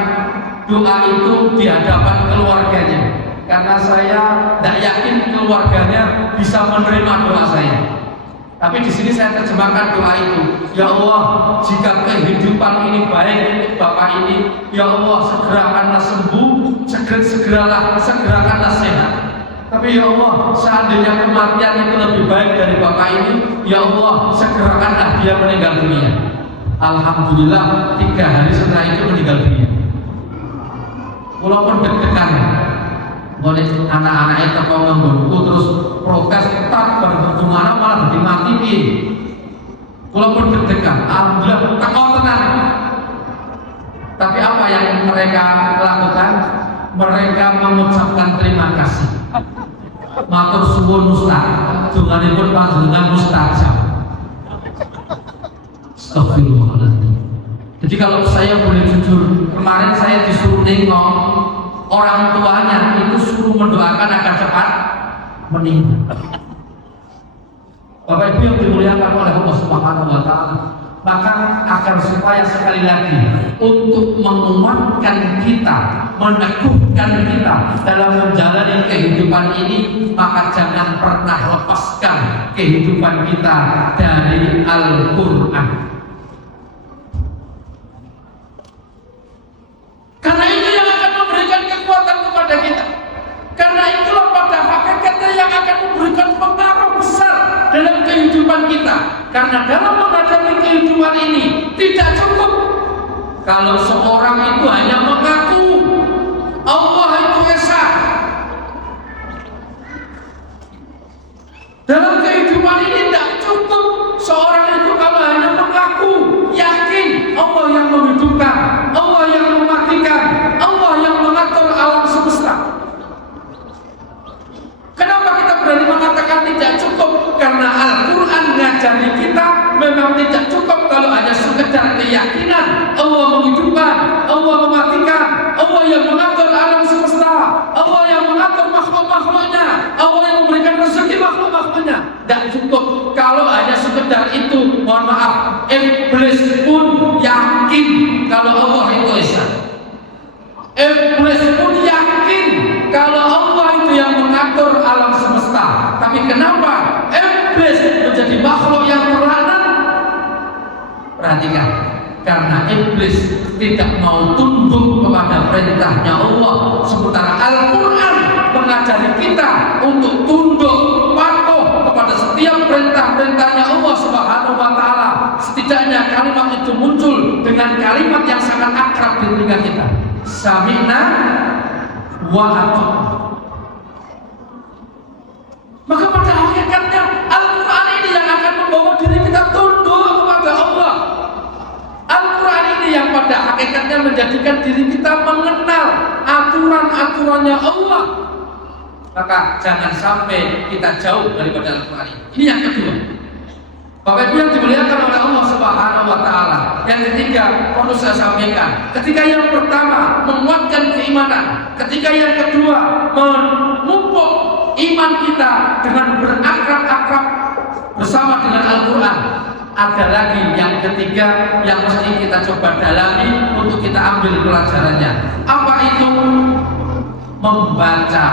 doa itu di hadapan keluarganya, karena saya tidak yakin keluarganya bisa menerima doa saya. Tapi di sini saya terjemahkan doa itu, ya Allah, jika kehidupan ini baik untuk bapak ini, ya Allah segerakanlah sembuh, segerakanlah sehat. Tapi ya Allah, seandainya kematian itu lebih baik dari bapak ini, ya Allah segerakanlah dia meninggal dunia. Alhamdulillah 3 hari setelah itu meninggal dunia. Walaupun deg-degan, boleh anak-anaknya teko nganggonku terus protes tak berhubung mana malah jadi mati nih. Walaupun deg-degan, alhamdulillah teko tenang. Tapi apa yang mereka lakukan? Mereka mengucapkan terima kasih. Matur suwun Ustaz, donganipun panjenengan mustajab. Astagfirullahaladzim. Jadi kalau saya boleh jujur, kemarin saya disuruh nengok orang tuanya itu suruh mendoakan agar cepat meninggal. Bapak Ibu yang dimuliakan oleh Allah Subhanahu wa taala, maka agar supaya sekali lagi untuk menguatkan kita, meneguhkan kita dalam menjalani kehidupan ini, maka jangan pernah lepaskan kehidupan kita dari Al-Qur'an. Karena itu yang akan memberikan kekuatan kepada kita. Karena itulah pada hakikatnya yang akan memberikan pengaruh besar dalam kehidupan kita. Karena dalam menghadapi kehidupan ini tidak cukup kalau seorang itu hanya mengaku Allah itu esa. Dalam kehidupan ini tidak cukup seorang itu kalau hanya mengaku yakin Allah yang menghidupkan, Allah yang mematikan, Allah yang mengatur alam semesta. Kenapa kita berani mengatakan tidak cukup? Karena Al-Quran ngajari kita memang tidak cukup kalau hanya sekedar keyakinan Allah menghidupkan, Allah mematikan, Allah yang mengatur alam semesta, Allah yang mengatur makhluk-makhluknya, Allah yang memberikan rezeki makhluk-makhluknya. Tidak cukup kalau hanya sekedar itu. Mohon maaf, iblis pun yakin kalau Allah itu esa. Iblis pun yakin kalau Allah itu yang mengatur alam semesta. Tapi kenapa iblis menjadi makhluk yang terlaknat? Perhatikan, karena iblis tidak mau tunduk kepada perintahnya Allah, sementara Al-Quran mengajari kita untuk tunduk patuh kepada setiap perintah-perintahnya Allah Subhanahu wa taala. Setidaknya kalimat itu muncul dengan dengan kalimat yang sangat akrab di telinga kita, sami'na wa ata'na. Maka pada hakikatnya Al-Quran ini yang akan membawa diri kita tunduk kepada Allah. Al-Quran ini yang pada hakikatnya menjadikan diri kita mengenal aturan-aturannya Allah. Maka jangan sampai kita jauh daripada Al-Quran ini. Ini yang kedua. Bapak Ibu yang dimuliakan oleh Allah Subhanahu wa Ta'ala. Yang ketiga, perlu saya sampaikan. Ketika yang pertama menguatkan keimanan, ketika yang kedua memupuk iman kita dengan berakrab-akrab bersama dengan Al-Quran, ada lagi yang ketiga yang mesti kita coba dalami untuk kita ambil pelajarannya. Apa itu? Membaca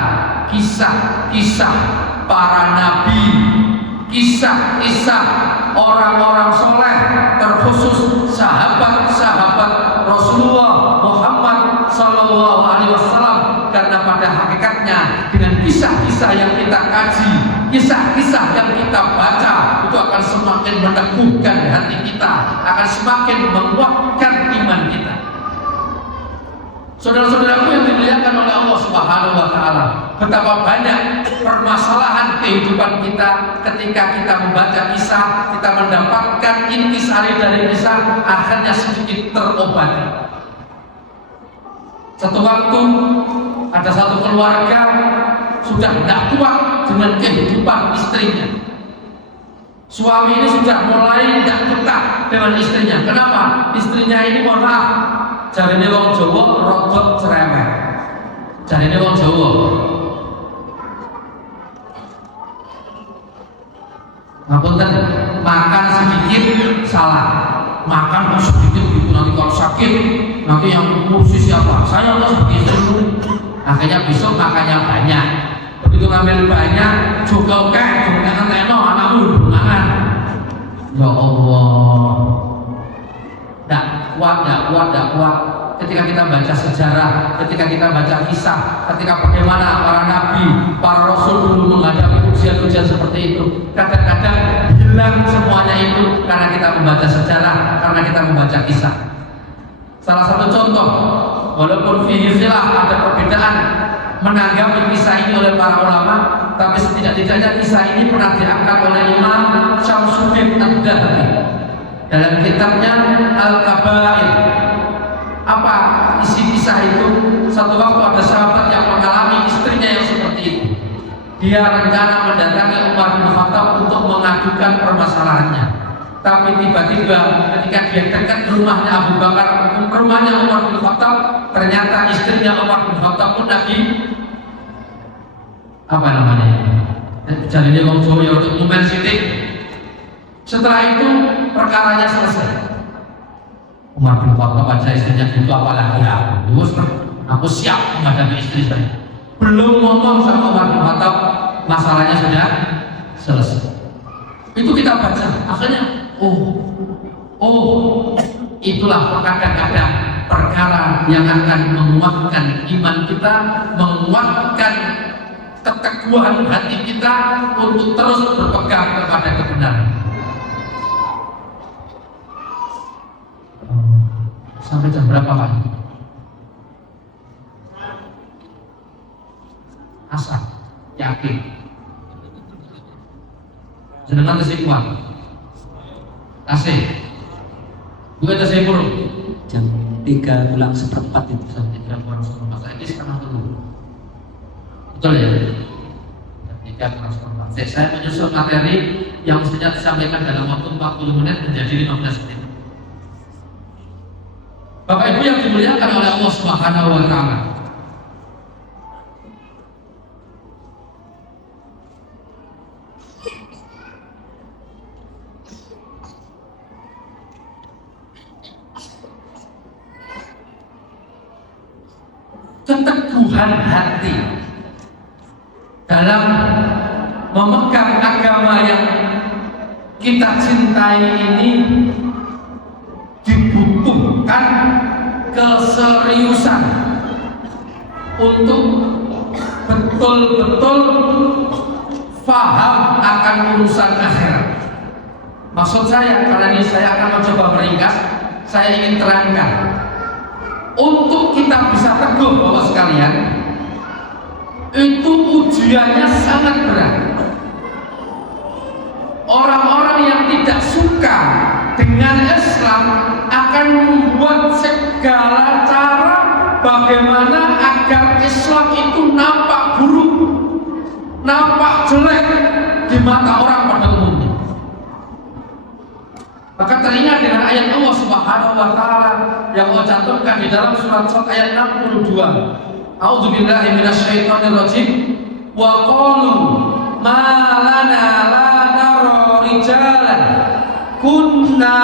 kisah-kisah para nabi, kisah-kisah orang-orang soleh, terkhusus sahabat-sahabat Rasulullah Muhammad Sallallahu Alaihi Wasallam. Karena pada hakikatnya dengan kisah-kisah yang kita kaji, kisah-kisah yang kita baca, itu akan semakin meneguhkan hati kita, akan semakin menguatkan iman kita. Saudara-saudaraku yang dimuliakan oleh Allah Subhanahu wa Ta'ala, betapa banyak permasalahan kehidupan kita ketika kita membaca kisah, kita mendapatkan intisari dari kisah, akhirnya sedikit terobati. Satu waktu ada satu keluarga sudah tidak kuat dengan kehidupan istrinya. Suami ini sudah mulai tidak betah dengan istrinya. Kenapa? Istrinya ini, mohon maaf, jarine wong Jawa rodok cerewet. Jarine wong Jawa. Ngapunten, makan sedikit salah. Makan sedikit gitu, nanti kalau sakit nanti yang ngurusi siapa? Saya harus begitu. Akhirnya besok makannya banyak. Begitu ngambil banyak, juga oke, jangan teno anakmu makan. Ya Allah. Tidak kuat. Ketika kita baca sejarah, ketika kita baca kisah, ketika bagaimana para nabi, para rasul dulu menghadapi ujian-ujian seperti itu, kadang-kadang hilang semuanya itu karena kita membaca sejarah, karena kita membaca kisah. Salah satu contoh, walaupun fihi khilaf, ada perbedaan menanggapi kisah ini oleh para ulama, tapi setidak-tidaknya kisah ini pernah diangkat oleh Imam Syamsuddin Ad-Dahabi dalam kitabnya Al-Kabair. Apa isi kisah itu? Satu waktu ada sahabat yang mengalami istrinya yang seperti itu. Dia rencana mendatangi Umar bin Khattab untuk mengadukan permasalahannya. Tapi tiba-tiba ketika dia dekat rumahnya Abu Bakar, rumahnya Umar bin Khattab, ternyata istrinya Umar bin Khattab pun lagi apa namanya? Jadinya wong Jawa ya untuk momen sidik. Setelah itu perkaranya selesai. Umar bin Khattab baca istrinya gitu, apalagi aku siap menghadapi istri saya. Belum ngomong sama Umar bin Khattab, masalahnya sudah selesai. Itu kita baca, akhirnya itulah kadang-kadang perkara yang akan menguatkan iman kita, menguatkan keteguhan hati kita untuk terus berpegang kepada kebenaran. Sampai jam berapa Pak? Asal yakin jenengan tesih kuat asih gue tesih burung jam 3 kurang seperempat itu. jam 3 kurang seperempat ini setengah dulu, betul ya? Jam 3 kurang seperempat. Saya menyusun materi yang mestinya disampaikan dalam waktu 40 menit menjadi 15 menit. Bapak Ibu yang dimuliakan oleh Allah Subhanahu wa Ta'ala, keteguhan hati dalam memegang agama yang kita cintai ini dibutuhkan keseriusan untuk betul-betul faham akan urusan akhirat. Maksud saya, karena ini saya akan mencoba meringkas, saya ingin terangkan. Untuk kita bisa teguh Bapak sekalian, itu ujiannya sangat berat. Orang-orang yang tidak suka dengan Islam akan membuat segala cara bagaimana agar Islam itu nampak buruk, nampak jelek di mata orang pada umumnya. Maka teringat dengan ayat Allah Subhanahu wa taala yang Allah cantumkan di dalam surat ayat 62. A'udzubillahi minasyaitonir rajim. Wa qalu ma lana la nara rijalan kunna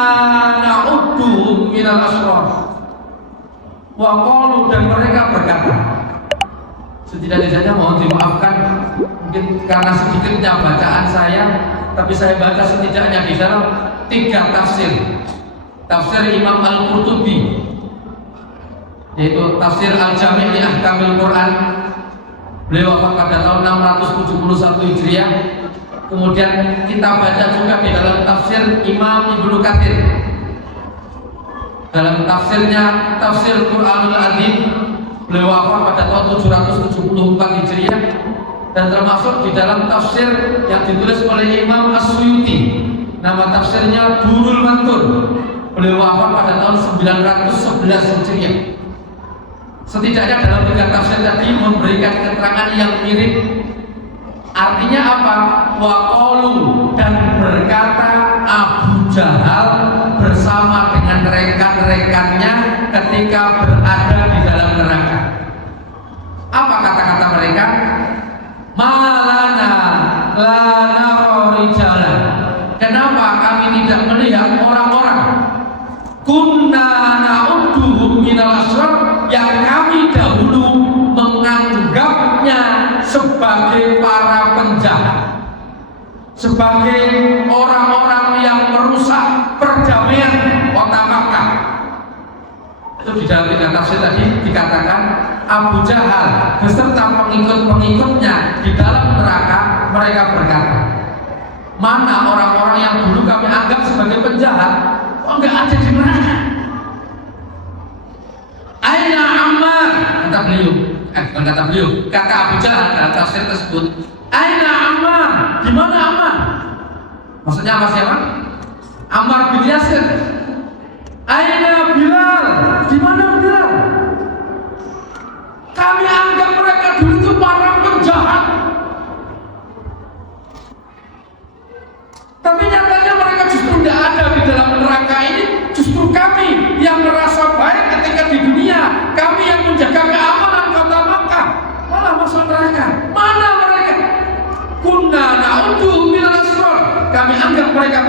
na'udduhum minal asrar. Wa qalu, dan mereka berkata, setidaknya mohon dimaafkan mungkin karena sedikitnya bacaan saya, tapi saya baca setidaknya di dalam 3 tafsir. Tafsir Imam Al-Qurtubi, yaitu tafsir Al-Jami' li Ahkamil Quran, beliau wafat pada tahun 671 Hijriah. Kemudian kita baca juga di dalam tafsir Imam Ibnu Katsir, dalam tafsirnya Tafsir Quranul Azim, beliau wafat pada tahun 774 Hijriah, dan termasuk di dalam tafsir yang ditulis oleh Imam As-Suyuti, nama tafsirnya Durul Mantur, beliau wafat pada tahun 911 Hijriah. Setidaknya dalam 3 tafsir tadi memberikan keterangan yang mirip. Artinya apa? Waqalu, dan berkata Abu Jahal bersama dengan rekan-rekannya ketika berada di dalam neraka. Apa kata-kata mereka? Malana lana rijalan. Kenapa kami tidak melihat orang-orang kunna na'udduhum minal asrar, yang kami dahulu menganggapnya sebagai para penjahat, sebagai orang-orang yang merusak perdamaian kota Makkah. Itu di dalam 3 tafsir tadi dikatakan Abu Jahal beserta pengikut-pengikutnya di dalam neraka. Mereka berkata, mana orang-orang yang dulu kami anggap sebagai penjahat, kok nggak ada di neraka? Aina Ammar, kata beliau, kata Abu Jahal dalam tafsir tersebut. Aina Ammar, di mana Ammar? Maksudnya apa siapa? Ammar bin Yasir. Aina Bilal, di mana Bilal? Kami anggap mereka dulu itu para penjahat, tapi nyatanya mereka justru tidak ada di dalam neraka ini. Justru kami yang merasa baik ketika di dunia, kami yang menjaga keamanan kota Makkah, malah masuk neraka. Mana mereka? Kunna na'udduhum minal asrar. Kami anggap mereka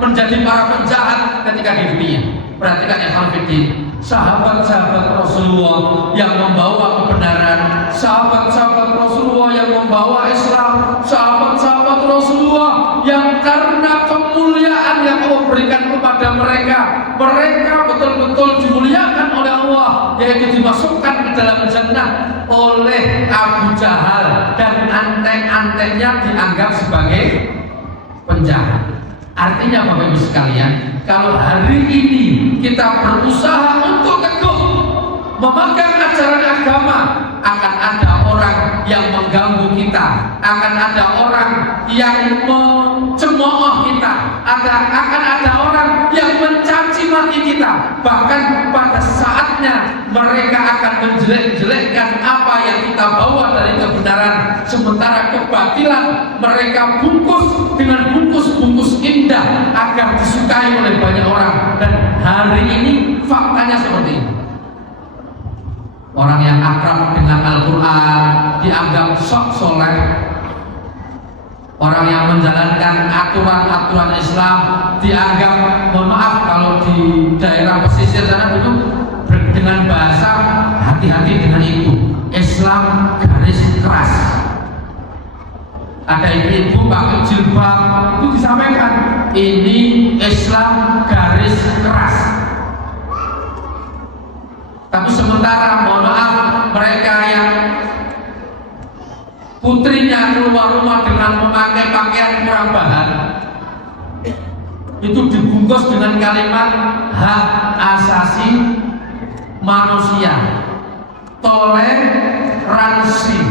menjadi para penjahat ketika di dunia. Perhatikan ya Hafidin, sahabat-sahabat Rasulullah yang membawa kebenaran, sahabat-sahabat Rasulullah yang membawa Islam, sahabat-sahabat Rasulullah yang karena kemuliaan yang Allah berikan kepada mereka, mereka betul-betul dimuliakan oleh Allah, yaitu dimasukkan ke dalam jannah oleh Abu Jahal, dan antek-anteknya dianggap sebagai penjahat. Artinya Bapak Ibu sekalian, kalau hari ini kita berusaha untuk teguh memegang ajaran agama, akan ada orang yang mengganggu kita, akan ada orang yang mencemooh kita, akan ada orang yang mencaci maki kita. Bahkan pada saatnya mereka akan menjelek-jelekkan apa yang kita bawa dari kebenaran, sementara kebatilan mereka bungkus dengan bungkus-bungkus indah agar disukai oleh banyak orang. Dan hari ini faktanya seperti ini. Orang yang akrab dengan Al-Quran dianggap sok soleh. Orang yang menjalankan aturan-aturan Islam dianggap, mohon maaf kalau di daerah pesisir sana itu dengan bahasa hati-hati dengan itu, Islam garis keras. Ada ibu-ibu pakai jilbab, itu disampaikan, ini Islam garis keras. Tapi sementara, mohon maaf, mereka yang putrinya keluar rumah dengan memakai pakaian kurang bahan, itu dibungkus dengan kalimat hak asasi manusia, toleransi.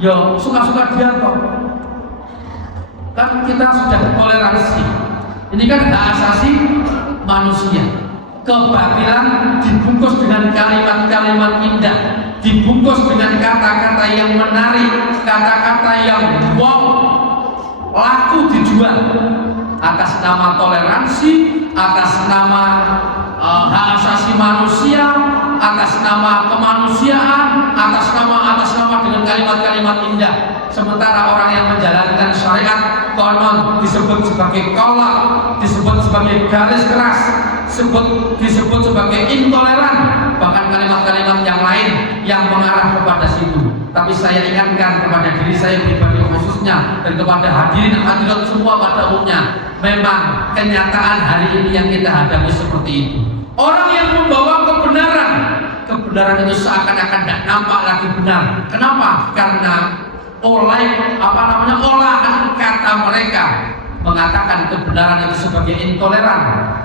Yo, suka-suka dia kok. Kan kita sudah toleransi. Ini kan hak asasi manusia. Kebatilan dibungkus dengan kalimat-kalimat indah, dibungkus dengan kata-kata yang menarik, kata-kata yang wow, laku dijual atas nama toleransi, atas nama hak asasi manusia, atas nama kemanusiaan, atas nama dengan kalimat-kalimat indah. Sementara orang yang menjalankan syariat konon disebut sebagai kolak, disebut sebagai garis keras, disebut sebagai intoleran, bahkan kalimat-kalimat yang lain yang mengarah kepada situ. Tapi saya ingatkan kepada diri saya pribadi khususnya dan kepada hadirin hadirat semua pada umumnya, memang kenyataan hari ini yang kita hadapi seperti itu. Orang yang membawa kebenaran itu seakan-akan tidak nampak lagi benar. Kenapa? Karena olahan kata mereka mengatakan kebenaran itu sebagai intoleran,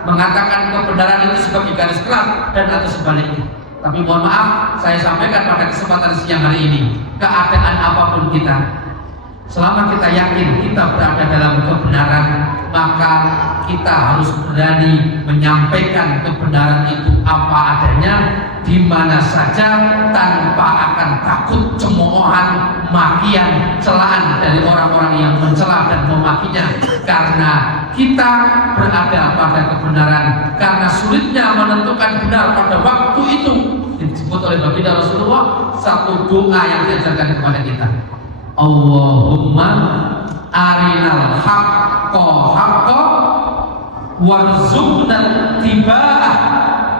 mengatakan kebenaran itu sebagai garis keras, dan atau sebaliknya. Tapi mohon maaf, saya sampaikan pada kesempatan siang hari ini, keadaan apapun kita, selama kita yakin kita berada dalam kebenaran, maka kita harus berani menyampaikan kebenaran itu apa adanya, di mana saja, tanpa akan takut cemoohan, makian, celaan dari orang-orang yang mencela dan memakinya. Karena kita berada pada kebenaran, karena sulitnya menentukan benar pada waktu itu. Disebut oleh baginda Rasulullah satu doa yang diajarkan kepada kita, Allahumma arinal haqqa haqqa warzuqna ittiba'ah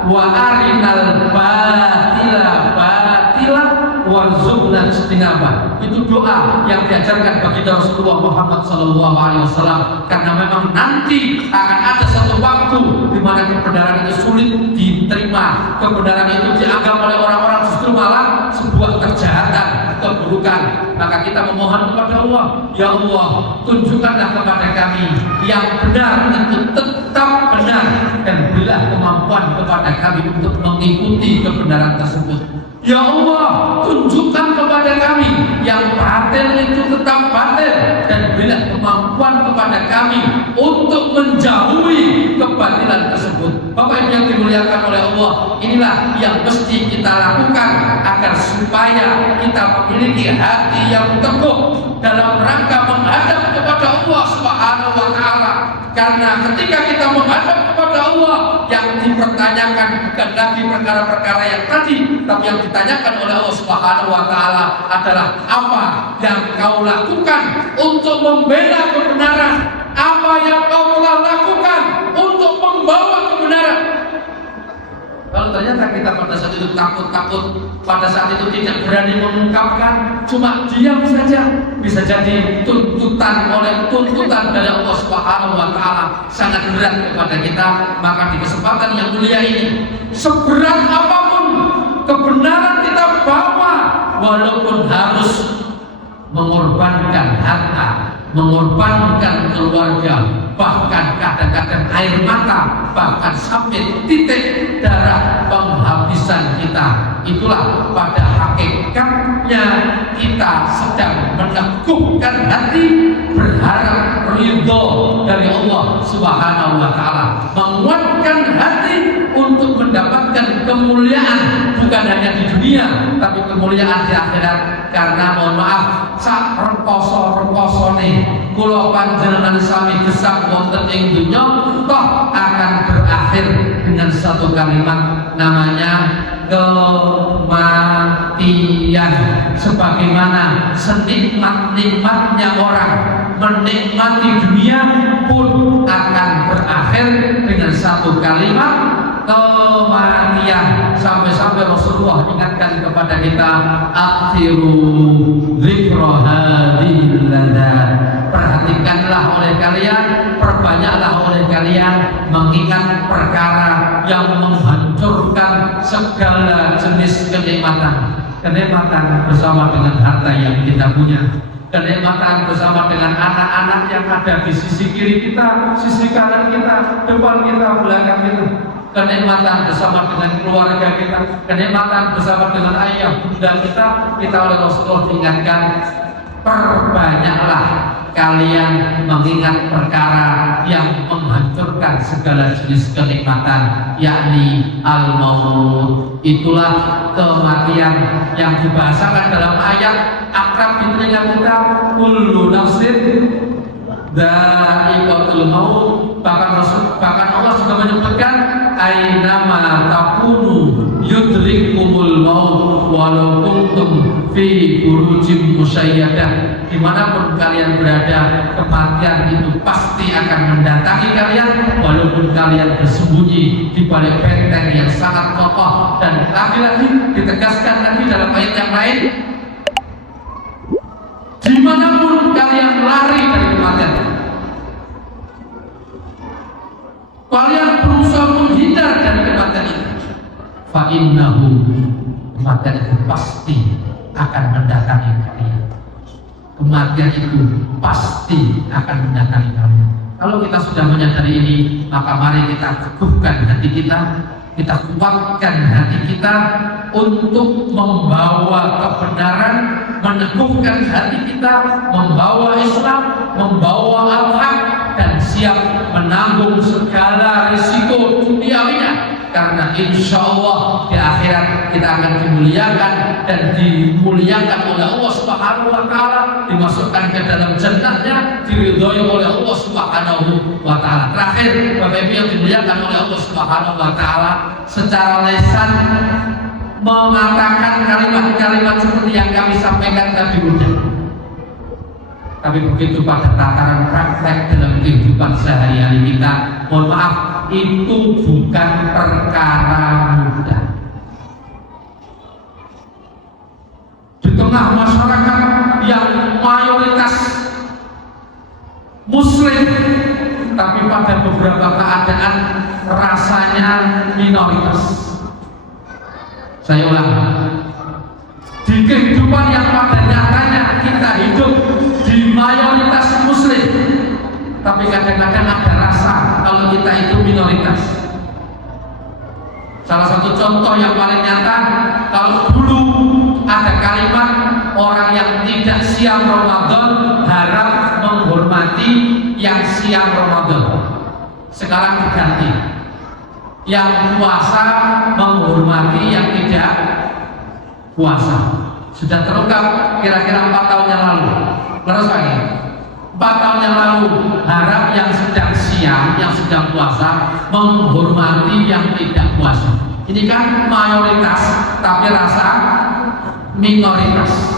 wa arinal batila batila warzuqna ijtinabah. Itu doa yang diajarkan baginda Rasulullah Muhammad SAW, karena memang nanti akan ada satu waktu di mana kebenaran itu sulit diterima, kebenaran itu dianggap oleh orang-orang justru malah sebuah kejahatan, keburukan. Maka kita memohon kepada Allah, ya Allah, tunjukkanlah kepada kami yang benar itu tetap benar, dan berilah kemampuan kepada kami untuk mengikuti kebenaran tersebut. Ya Allah, tunjukkan kepada kami yang batil itu tetap batil, dan berilah kemampuan kepada kami untuk menjauhi kebatilan tersebut. Bapak Ibu yang dimuliakan oleh Allah, inilah yang mesti kita lakukan agar supaya kita memiliki hati yang teguh dalam rangka menghadap kepada Allah Subhanahu wa Ta'ala. Karena ketika kita menghadap kepada Allah, yang dipertanyakan bukan lagi perkara-perkara yang tadi, tapi yang ditanyakan oleh Allah Subhanahu wa Ta'ala adalah apa yang kau lakukan untuk membela kebenaran, apa yang kau telah lakukan untuk membawa kebenaran. Kalau ternyata kita pada saat itu takut-takut, pada saat itu tidak berani mengungkapkan, cuma diam saja, bisa jadi tuntutan dari Allah Subhanahu wa Ta'ala sangat berat kepada kita. Maka di kesempatan yang mulia ini, seberat apapun kebenaran kita bawa, walaupun harus mengorbankan harta, mengorbankan keluarga, bahkan kadang-kadang air mata, bahkan sampai titik darah penghabisan kita. Itulah pada hakikatnya kita sedang meneguhkan hati, berharap ridho dari Allah Subhanahu wa Ta'ala, menguatkan hati untuk mendapatkan kemuliaan bukan hanya di dunia, tapi kemuliaan di akhirat. Karena mohon maaf, sak rekoso nih kula panjenengan sami gesang wonten ing dunya, toh akan berakhir dengan satu kalimat, namanya kematian. Sebagaimana senikmat-nikmatnya orang menikmati dunia pun akan berakhir dengan satu kalimat, kematian. Sampai-sampai Rasulullah ingatkan kepada kita, akhiru dzikra hadhil ladat. Perhatikanlah oleh kalian, perbanyaklah oleh kalian mengingat perkara yang menghancurkan segala jenis kenikmatan bersama dengan harta yang kita punya. kenikmatan bersama dengan anak-anak yang ada di sisi kiri kita, sisi kanan kita, depan kita, belakang kita. Kenikmatan bersama dengan keluarga kita, kenikmatan bersama dengan ayah bunda kita oleh Rasulullah diingatkan, perbanyaklah kalian mengingat perkara yang menghancurkan segala jenis kenikmatan, yakni al-maut. Itulah kematian yang dibahasakan dalam ayat akrab di telinga kita, kullu nafsin dha'iqatul maut. Bahkan Allah juga menyebutkan, ainama takunu yudrikumul maut walau kuntum fi burujim musayyadah. Dimanapun kalian berada, kematian itu pasti akan mendatangi kalian, walaupun kalian bersembunyi di balik benteng yang sangat kokoh. Dan lagi-lagi ditegaskan lagi dalam ayat yang lain, dimanapun kalian lari dari kematian, kalian berusaha menghindar dari kematian itu, fa innahu, kematian itu pasti akan mendatangi kalian. Kematian itu pasti akan mendatangi kalian. Kalau kita sudah menyadari ini, maka mari kita teguhkan hati kita kuatkan hati kita untuk membawa kebenaran, meneguhkan hati kita, membawa Islam, membawa al-haq, dan siap menanggung segala risiko duniawinya. Karena insya Allah di akhirat kita akan dimuliakan dan dimuliakan oleh Allah Subhanahu wa Ta'ala, dimasukkan ke dalam jannahnya, diridhoi oleh Allah Subhanahu wa Ta'ala. Terakhir, Bapak Ibu yang dimuliakan oleh Allah Subhanahu wa Ta'ala, secara lisan mengatakan kalimat-kalimat seperti yang kami sampaikan tadi udah. Tapi begitu pada tataran praktek dalam kehidupan sehari-hari kita, mohon maaf, itu bukan perkara mudah. Di tengah masyarakat yang mayoritas Muslim, tapi pada beberapa keadaan rasanya minoritas. Saya ulang, di kehidupan yang pada nyatanya kita hidup di mayoritas Muslim, tapi kadang-kadang ada rasa kalau kita itu minoritas. Salah satu contoh yang paling nyata, kalau dulu ada kalimat orang yang tidak siam Ramadan harap menghormati yang siam Ramadan. Sekarang diganti, yang puasa menghormati yang tidak puasa. Sudah terungkap kira-kira 4 tahun yang lalu. Terus lagi 4 tahun yang lalu, harap yang sedang siam, yang sedang puasa menghormati yang tidak puasa. Ini kan mayoritas tapi rasa minoritas.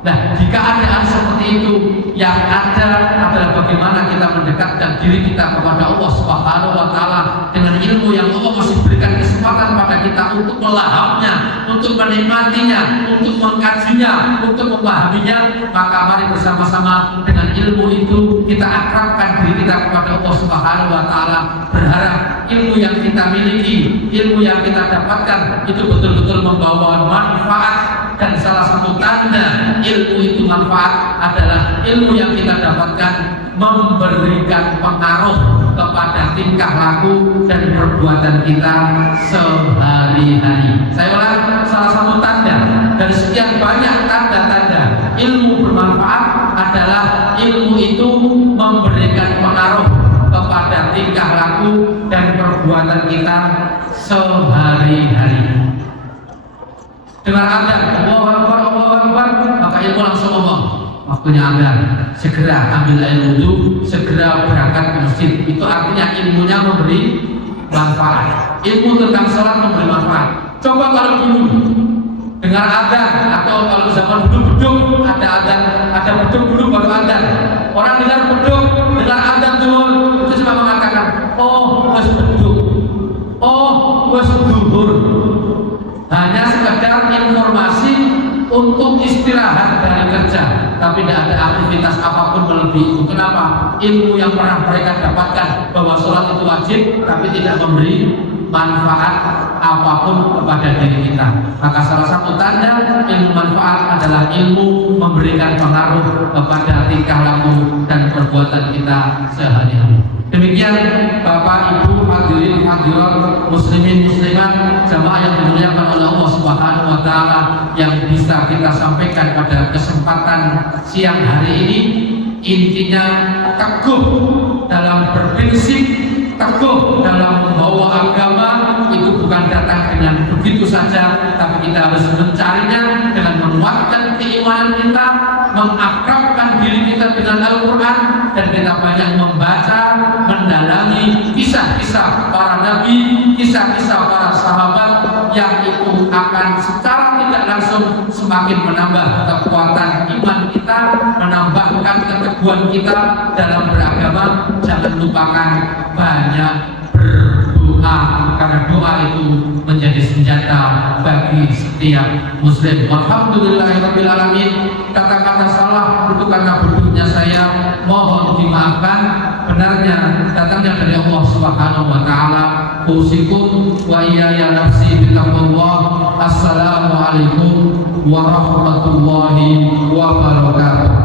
Nah, di keadaan seperti itu, yang ada adalah bagaimana kita mendekatkan diri kita kepada Allah Subhanahu wa Ta'ala dengan ilmu yang Allah masih berikan kesempatan pada kita untuk melahapnya, untuk menikmatinya, untuk mengkajinya, untuk memahaminya. Maka mari bersama-sama dengan ilmu itu kita akrabkan diri kita kepada Allah Subhanahu wa Ta'ala, berharap ilmu yang kita miliki, ilmu yang kita dapatkan itu betul-betul membawa manfaat. Dan salah satu tanda ilmu itu manfaat adalah ilmu yang kita dapatkan memberikan pengaruh kepada tingkah laku dan perbuatan kita sehari-hari. Saya ulang, salah satu tanda dari sekian banyak tanda-tanda ilmu bermanfaat adalah ilmu itu memberikan pengaruh kepada tingkah laku dan perbuatan kita sehari-hari. Dengar adzan, Allahu Akbar, Allahu Akbar, maka ilmu langsung ngomong, waktunya adzan, segera ambil air wudhu, segera berangkat ke masjid. Itu artinya ilmunya memberi manfaat. Ilmu tentang salat memberi manfaat. Coba kalau dulu dengar adzan, atau kalau zaman dulu beduk, ada adzan, ada beduk dulu baru adzan. Orang dengar beduk, dengar adzan dulu, itu cuma mengatakan, oh wes beduk, oh wes duhur. Hanya sekedar informasi untuk istirahat dari kerja, tapi tidak ada aktivitas apapun melebihi itu. Kenapa? Ilmu yang pernah mereka dapatkan bahwa sholat itu wajib, tapi tidak memberi manfaat apapun kepada diri kita. Maka salah satu tanda ilmu manfaat adalah ilmu memberikan pengaruh kepada tingkah laku dan perbuatan kita sehari-hari. Demikian Bapak Ibu hadirin hadirat muslimin muslimat jamaah yang dimuliakan oleh Allah Subhanahu wa taala yang bisa kita sampaikan pada kesempatan siang hari ini. Intinya teguh dalam berprinsip, teguh dalam membawa agama itu bukan datang dengan begitu saja, tapi kita harus mencarinya dengan menguatkan keimanan kita, mengakrabkan diri kita dengan Al-Quran, dan kita banyak membaca, mendalami kisah-kisah para nabi, kisah-kisah para sahabat yang itu akan secara tidak langsung semakin menambah kekuatan iman kita, menambahkan keteguhan kita dalam beragama. Jangan lupakan banyak berdoa, karena doa itu menjadi senjata bagi setiap muslim. Alhamdulillahirabbil alamin. Kata-kata salah itu karena bodohnya saya, mohon dimaafkan. Benarnya datangnya dari Allah Subhanahu wa taala. Usikum wa iyaya nafsi bitaqwallah. Assalamualaikum warahmatullahi wabarakatuh.